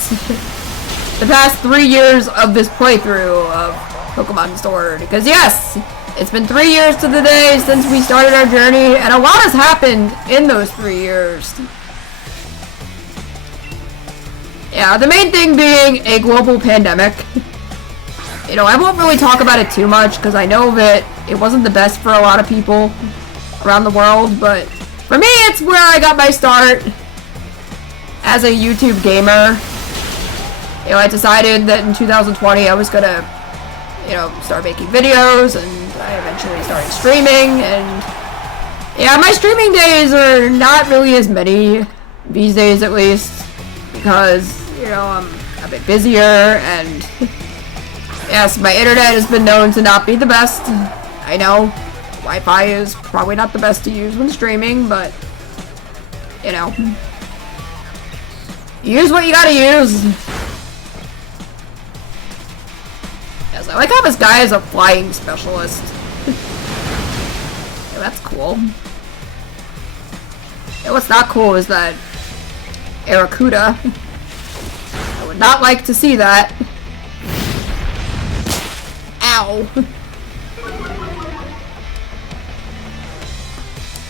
the past 3 years of this playthrough of Pokemon Sword. Because yes, it's been 3 years to the day since we started our journey, and a lot has happened in those 3 years. Yeah, the main thing being a global pandemic. You know, I won't really talk about it too much because I know that it wasn't the best for a lot of people around the world, but for me, it's where I got my start as a YouTube gamer. You know, I decided that in 2020 I was gonna, you know, start making videos, and I eventually started streaming, and yeah, my streaming days are not really as many these days, at least, because, you know, I'm a bit busier, and yes, my internet has been known to not be the best. I know, Wi-Fi is probably not the best to use when streaming, but, you know, use what you gotta use. Yes, I like how this guy is a flying specialist. Yeah, that's cool. Yeah, what's not cool is that Aracuda. I would not like to see that. Ow.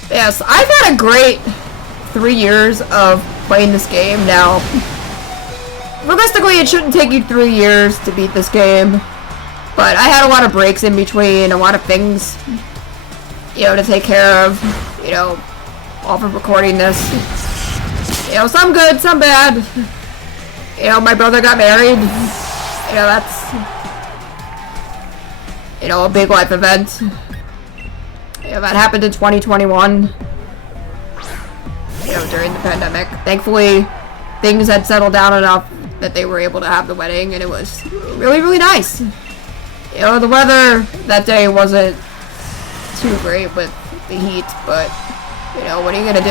Yes, I've had a great 3 years of playing this game now. Realistically, it shouldn't take you 3 years to beat this game, but I had a lot of breaks in between, a lot of things, you know, to take care of, you know, off of recording this. You know, some good, some bad. You know, my brother got married. You know, that's, you know, a big life event. You know, that happened in 2021. You know, during the pandemic. Thankfully, things had settled down enough that they were able to have the wedding, and it was really, really nice. You know, the weather that day wasn't too great with the heat, but, you know, what are you gonna do?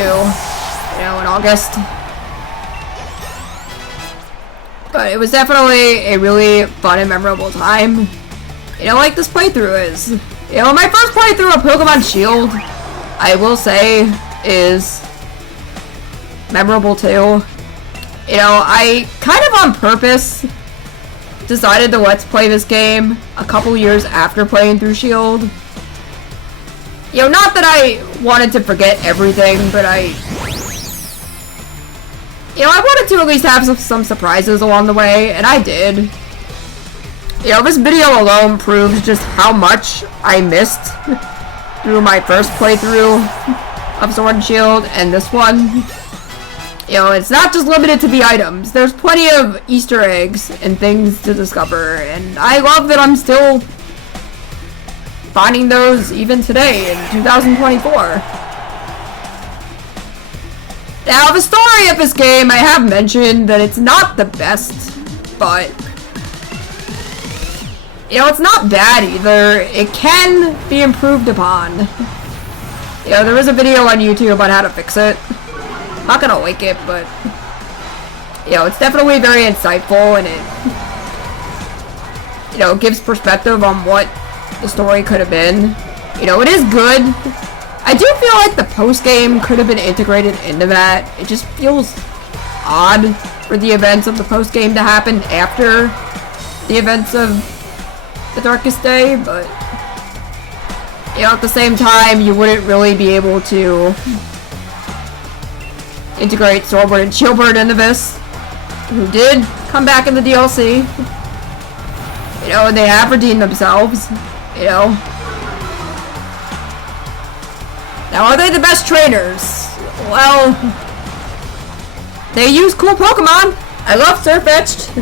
You know, in August. But it was definitely a really fun and memorable time. You know, like this playthrough is. You know, my first playthrough of Pokemon Shield, I will say, is memorable too. You know, I kind of on purpose decided to let's play this game a couple years after playing through Shield. You know, not that I wanted to forget everything, but you know, I wanted to at least have some surprises along the way, and I did. You know, this video alone proves just how much I missed through my first playthrough of Sword and Shield, and this one. You know, it's not just limited to the items. There's plenty of Easter eggs and things to discover, and I love that I'm still finding those even today in 2024. Now, the story of this game, I have mentioned that it's not the best, but, you know, it's not bad either. It can be improved upon. You know, there is a video on YouTube on how to fix it. I'm not gonna link it, but, you know, it's definitely very insightful, and it, you know, gives perspective on what the story could have been. You know, it is good. I do feel like the post-game could have been integrated into that. It just feels odd for the events of the post-game to happen after the events of the Darkest Day, but, you know, at the same time, you wouldn't really be able to integrate Swordsword and Shieldbird into this, who did come back in the DLC. You know, and they have redeemed themselves, you know. Now, are they the best trainers? Well, they use cool Pokemon. I love Sirfetch'd.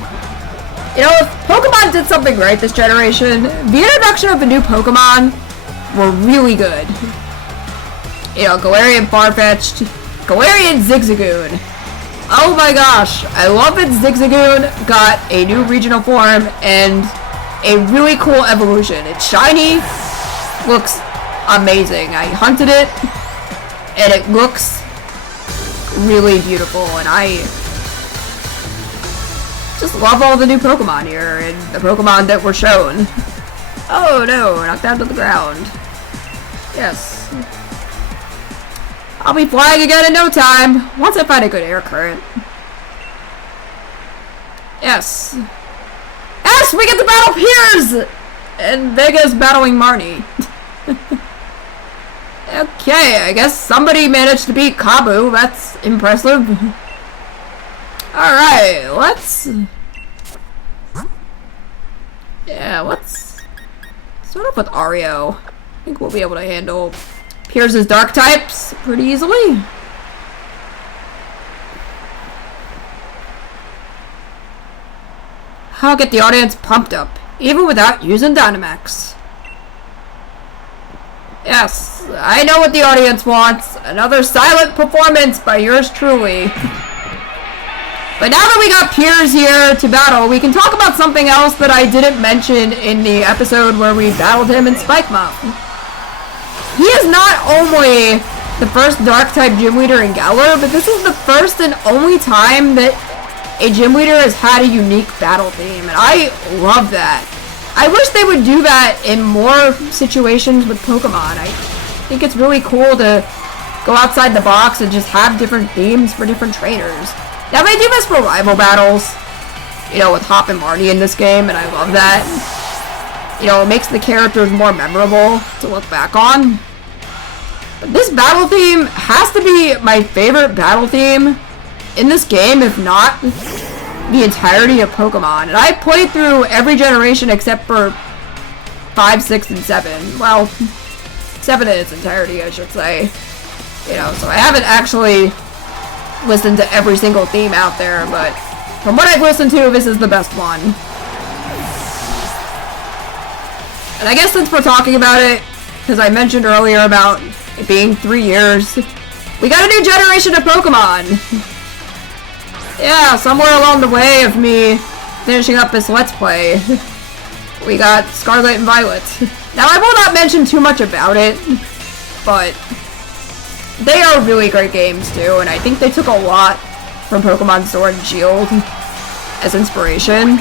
You know, if Pokemon did something right this generation, the introduction of the new Pokemon were really good. You know, Galarian Farfetch'd, Galarian Zigzagoon. Oh my gosh, I love that Zigzagoon got a new regional form and a really cool evolution. It's shiny, looks amazing. I hunted it, and it looks really beautiful, and I just love all the new Pokemon here, and the Pokemon that were shown. Oh no, knocked down to the ground. Yes. I'll be flying again in no time, once I find a good air current. Yes. Yes, we get to battle Piers! And Vega's battling Marnie. Okay, I guess somebody managed to beat Kabu. That's impressive. Alright, let's... Yeah, let's start off with Ario. I think we'll be able to handle Piers' dark types pretty easily. I'll get the audience pumped up, even without using Dynamax. Yes, I know what the audience wants. Another silent performance by yours truly. But now that we got Piers here to battle, we can talk about something else that I didn't mention in the episode where we battled him in Spike Mountain. He is not only the first Dark-type gym leader in Galar, but this is the first and only time that a gym leader has had a unique battle theme, and I love that. I wish they would do that in more situations with Pokemon. I think it's really cool to go outside the box and just have different themes for different trainers. Now they do this for rival battles, you know, with Hop and Marty in this game, and I love that. You know, it makes the characters more memorable to look back on. But this battle theme has to be my favorite battle theme in this game, if not the entirety of Pokemon. And I played through every generation except for 5, 6, and 7. Well, 7 in its entirety, I should say. You know, so I haven't actually listened to every single theme out there, but from what I've listened to, this is the best one. And I guess since we're talking about it, because I mentioned earlier about it being 3 years, we got a new generation of Pokemon! Yeah, somewhere along the way of me finishing up this Let's Play, we got Scarlet and Violet. Now, I will not mention too much about it, but they are really great games too, and I think they took a lot from Pokemon Sword and Shield as inspiration.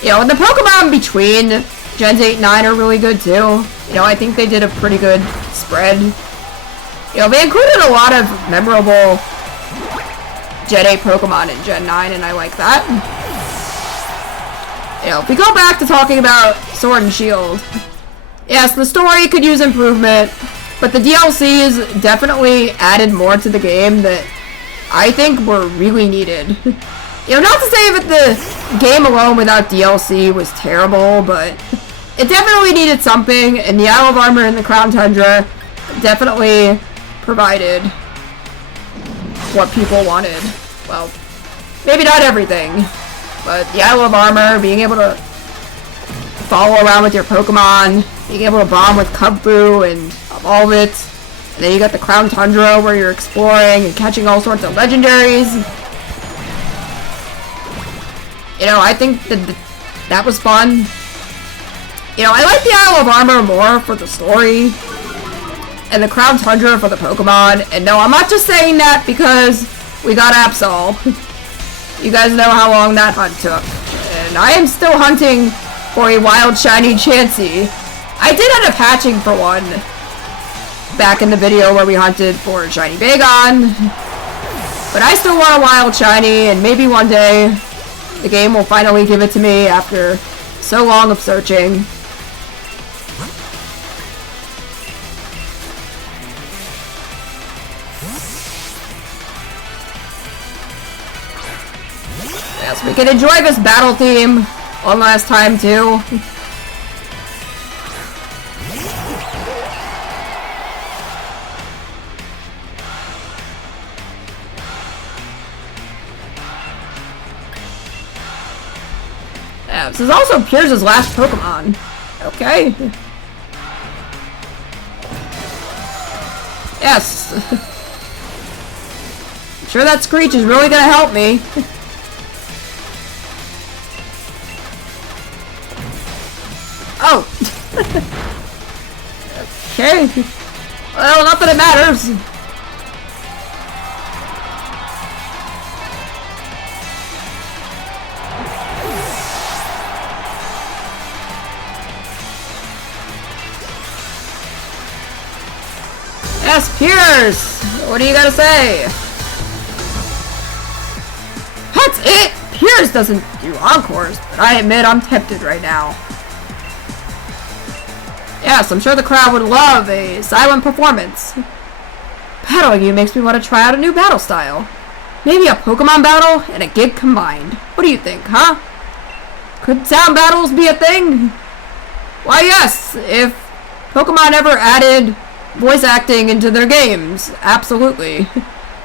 You know, and the Pokemon between Gens 8 and 9 are really good too. You know, I think they did a pretty good spread. You know, they included a lot of memorable Gen 8 Pokemon in Gen 9, and I like that. You know, if we go back to talking about Sword and Shield, yes, the story could use improvement, but the DLCs definitely added more to the game that I think were really needed. You know, not to say that the game alone without DLC was terrible, but it definitely needed something, and the Isle of Armor and the Crown Tundra definitely provided what people wanted. Well, maybe not everything, but the Isle of Armor, being able to follow around with your Pokemon, being able to bond with Kubfu and evolve it, and then you got the Crown Tundra where you're exploring and catching all sorts of legendaries. You know, I think that was fun. You know, I like the Isle of Armor more for the story, and the Crown Tundra for the Pokemon. And no, I'm not just saying that because we got Absol. You guys know how long that hunt took. And I am still hunting for a wild shiny Chansey. I did end up hatching for one back in the video where we hunted for shiny Bagon. But I still want a wild shiny, and maybe one day the game will finally give it to me after so long of searching. Yes, we can enjoy this battle theme one last time too. Yeah, this is also Piers' last Pokemon. Okay. Yes. I'm sure that Screech is really gonna help me. Oh! Okay. Well, not that it matters. Yes, Pierce! What do you gotta say? That's it! Pierce doesn't do encores, but I admit I'm tempted right now. Yes, I'm sure the crowd would love a silent performance. Battling you makes me want to try out a new battle style. Maybe a Pokemon battle and a gig combined. What do you think, huh? Could sound battles be a thing? Why yes, if Pokemon ever added voice acting into their games, absolutely.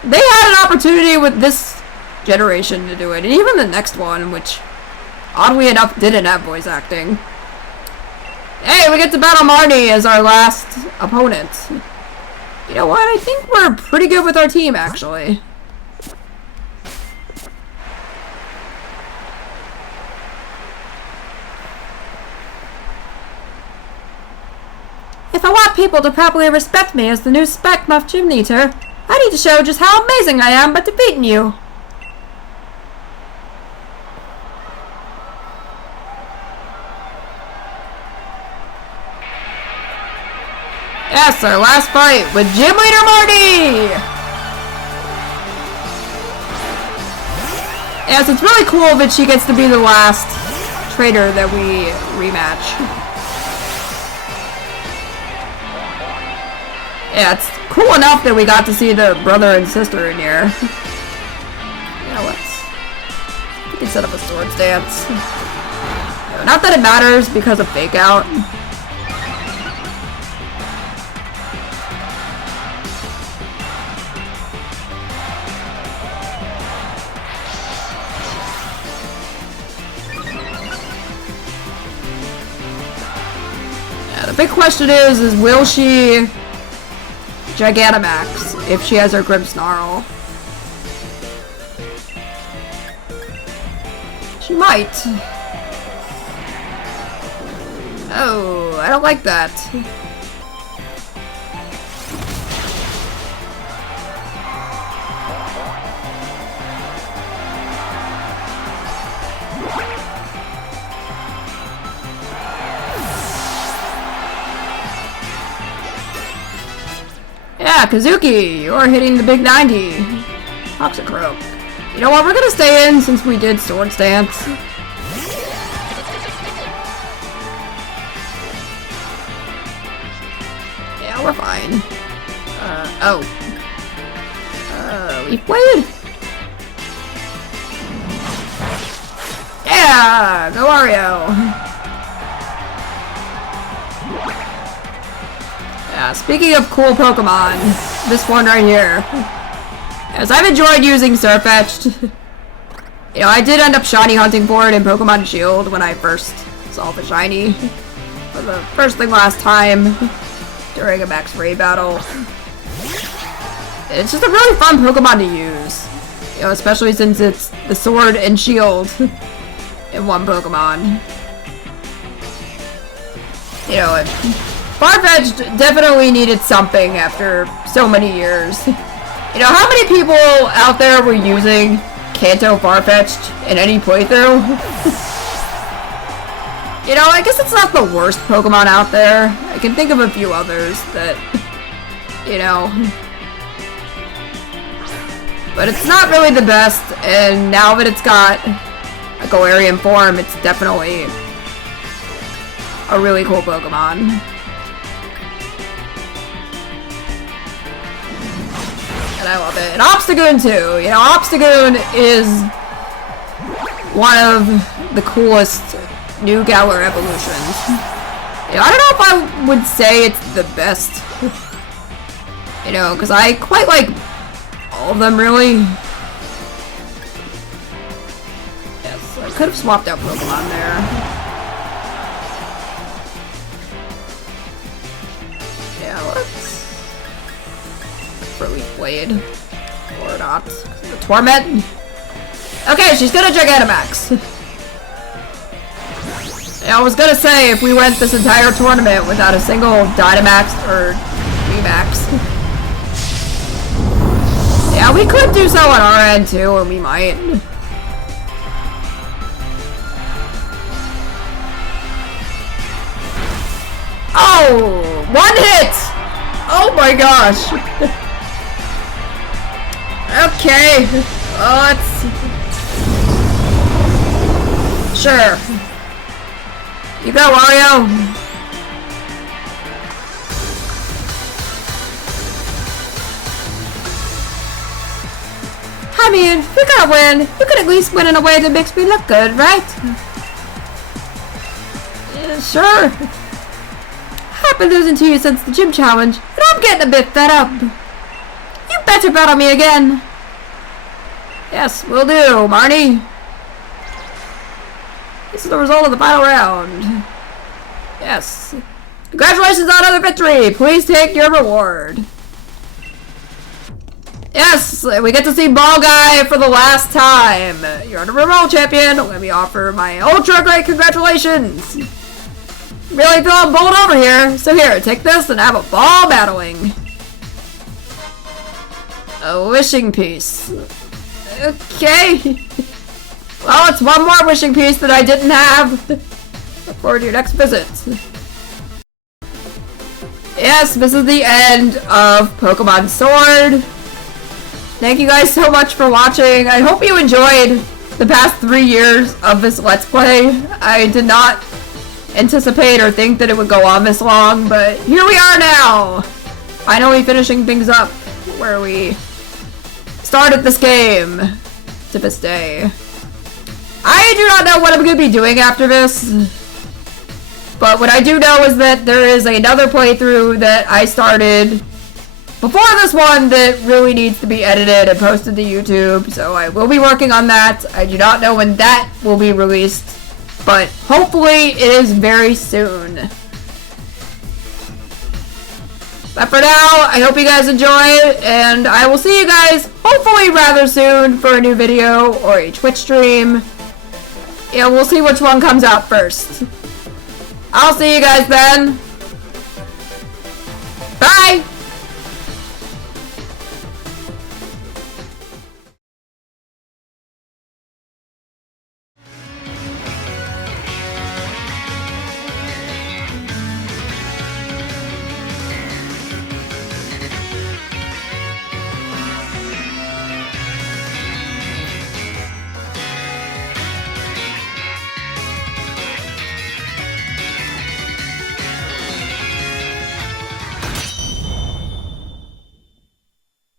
They had an opportunity with this generation to do it, and even the next one, which oddly enough didn't have voice acting. Hey, we get to battle Marnie as our last opponent. You know what? I think we're pretty good with our team, actually. If I want people to properly respect me as the new Spec Muff Gym Eater, I need to show just how amazing I am by defeating you. Yes, our last fight with Gym Leader Marty! Yes, it's really cool that she gets to be the last trainer that we rematch. Yeah, it's cool enough that we got to see the brother and sister in here. Yeah, we can set up a swords dance. Not that it matters because of Fake Out. The big question is will she Gigantamax if she has her Grimmsnarl? She might. Oh, I don't like that. Yeah, Kazuki, you're hitting the big 90. Toxicroak. You know what, we're gonna stay in since we did Swords Dance. Yeah, we're fine. Leaf Blade? Yeah, go Wario. Speaking of cool Pokemon, this one right here. As I've enjoyed using Sirfetch'd, you know, I did end up shiny hunting for it in Pokemon Shield when I first saw the shiny for the first thing last time during a max raid battle. It's just a really fun Pokemon to use, you know, especially since it's the sword and shield in one Pokemon. You know, Farfetch'd definitely needed something after so many years. You know, how many people out there were using Kanto Farfetch'd in any playthrough? You know, I guess it's not the worst Pokemon out there. I can think of a few others that, you know. But it's not really the best, and now that it's got a Galarian form, it's definitely a really cool Pokemon. And I love it. And Obstagoon too. You know, Obstagoon is one of the coolest new Galar evolutions. You know, I don't know if I would say it's the best. You know, because I quite like all of them, really. Yes, I could have swapped out Pokemon there. Yeah, let's... Leaf Blade. Or not. The Torment? Okay, she's gonna Gigantamax. I was gonna say, if we went this entire tournament without a single Dynamax or VMAX. Yeah, we could do so on our end too, and we might. Oh! One hit! Oh my gosh! Okay. Let's... Sure. You go, Wario! I mean, you gotta win. You could at least win in a way that makes me look good, right? Yeah, sure. I've been losing to you since the gym challenge, and I'm getting a bit fed up. You better bet on me again. Yes, will do, Marnie. This is the result of the final round. Yes. Congratulations on another victory. Please take your reward. Yes, we get to see Ball Guy for the last time. You're under remote champion. Let me offer my ultra great congratulations. Really feeling bold over here. So here, take this and have a ball battling. A wishing piece. Okay. Well, it's one more wishing piece that I didn't have. Look forward to your next visit. Yes, this is the end of Pokemon Sword. Thank you guys so much for watching. I hope you enjoyed the past 3 years of this Let's Play. I did not anticipate or think that it would go on this long, but here we are now. Finally finishing things up where we started this game to this day. I do not know what I'm going to be doing after this, but what I do know is that there is another playthrough that I started before this one that really needs to be edited and posted to YouTube, so I will be working on that. I do not know when that will be released, but hopefully it is very soon. But for now, I hope you guys enjoy, and I will see you guys hopefully rather soon for a new video or a Twitch stream. Yeah, we'll see which one comes out first. I'll see you guys then. Bye!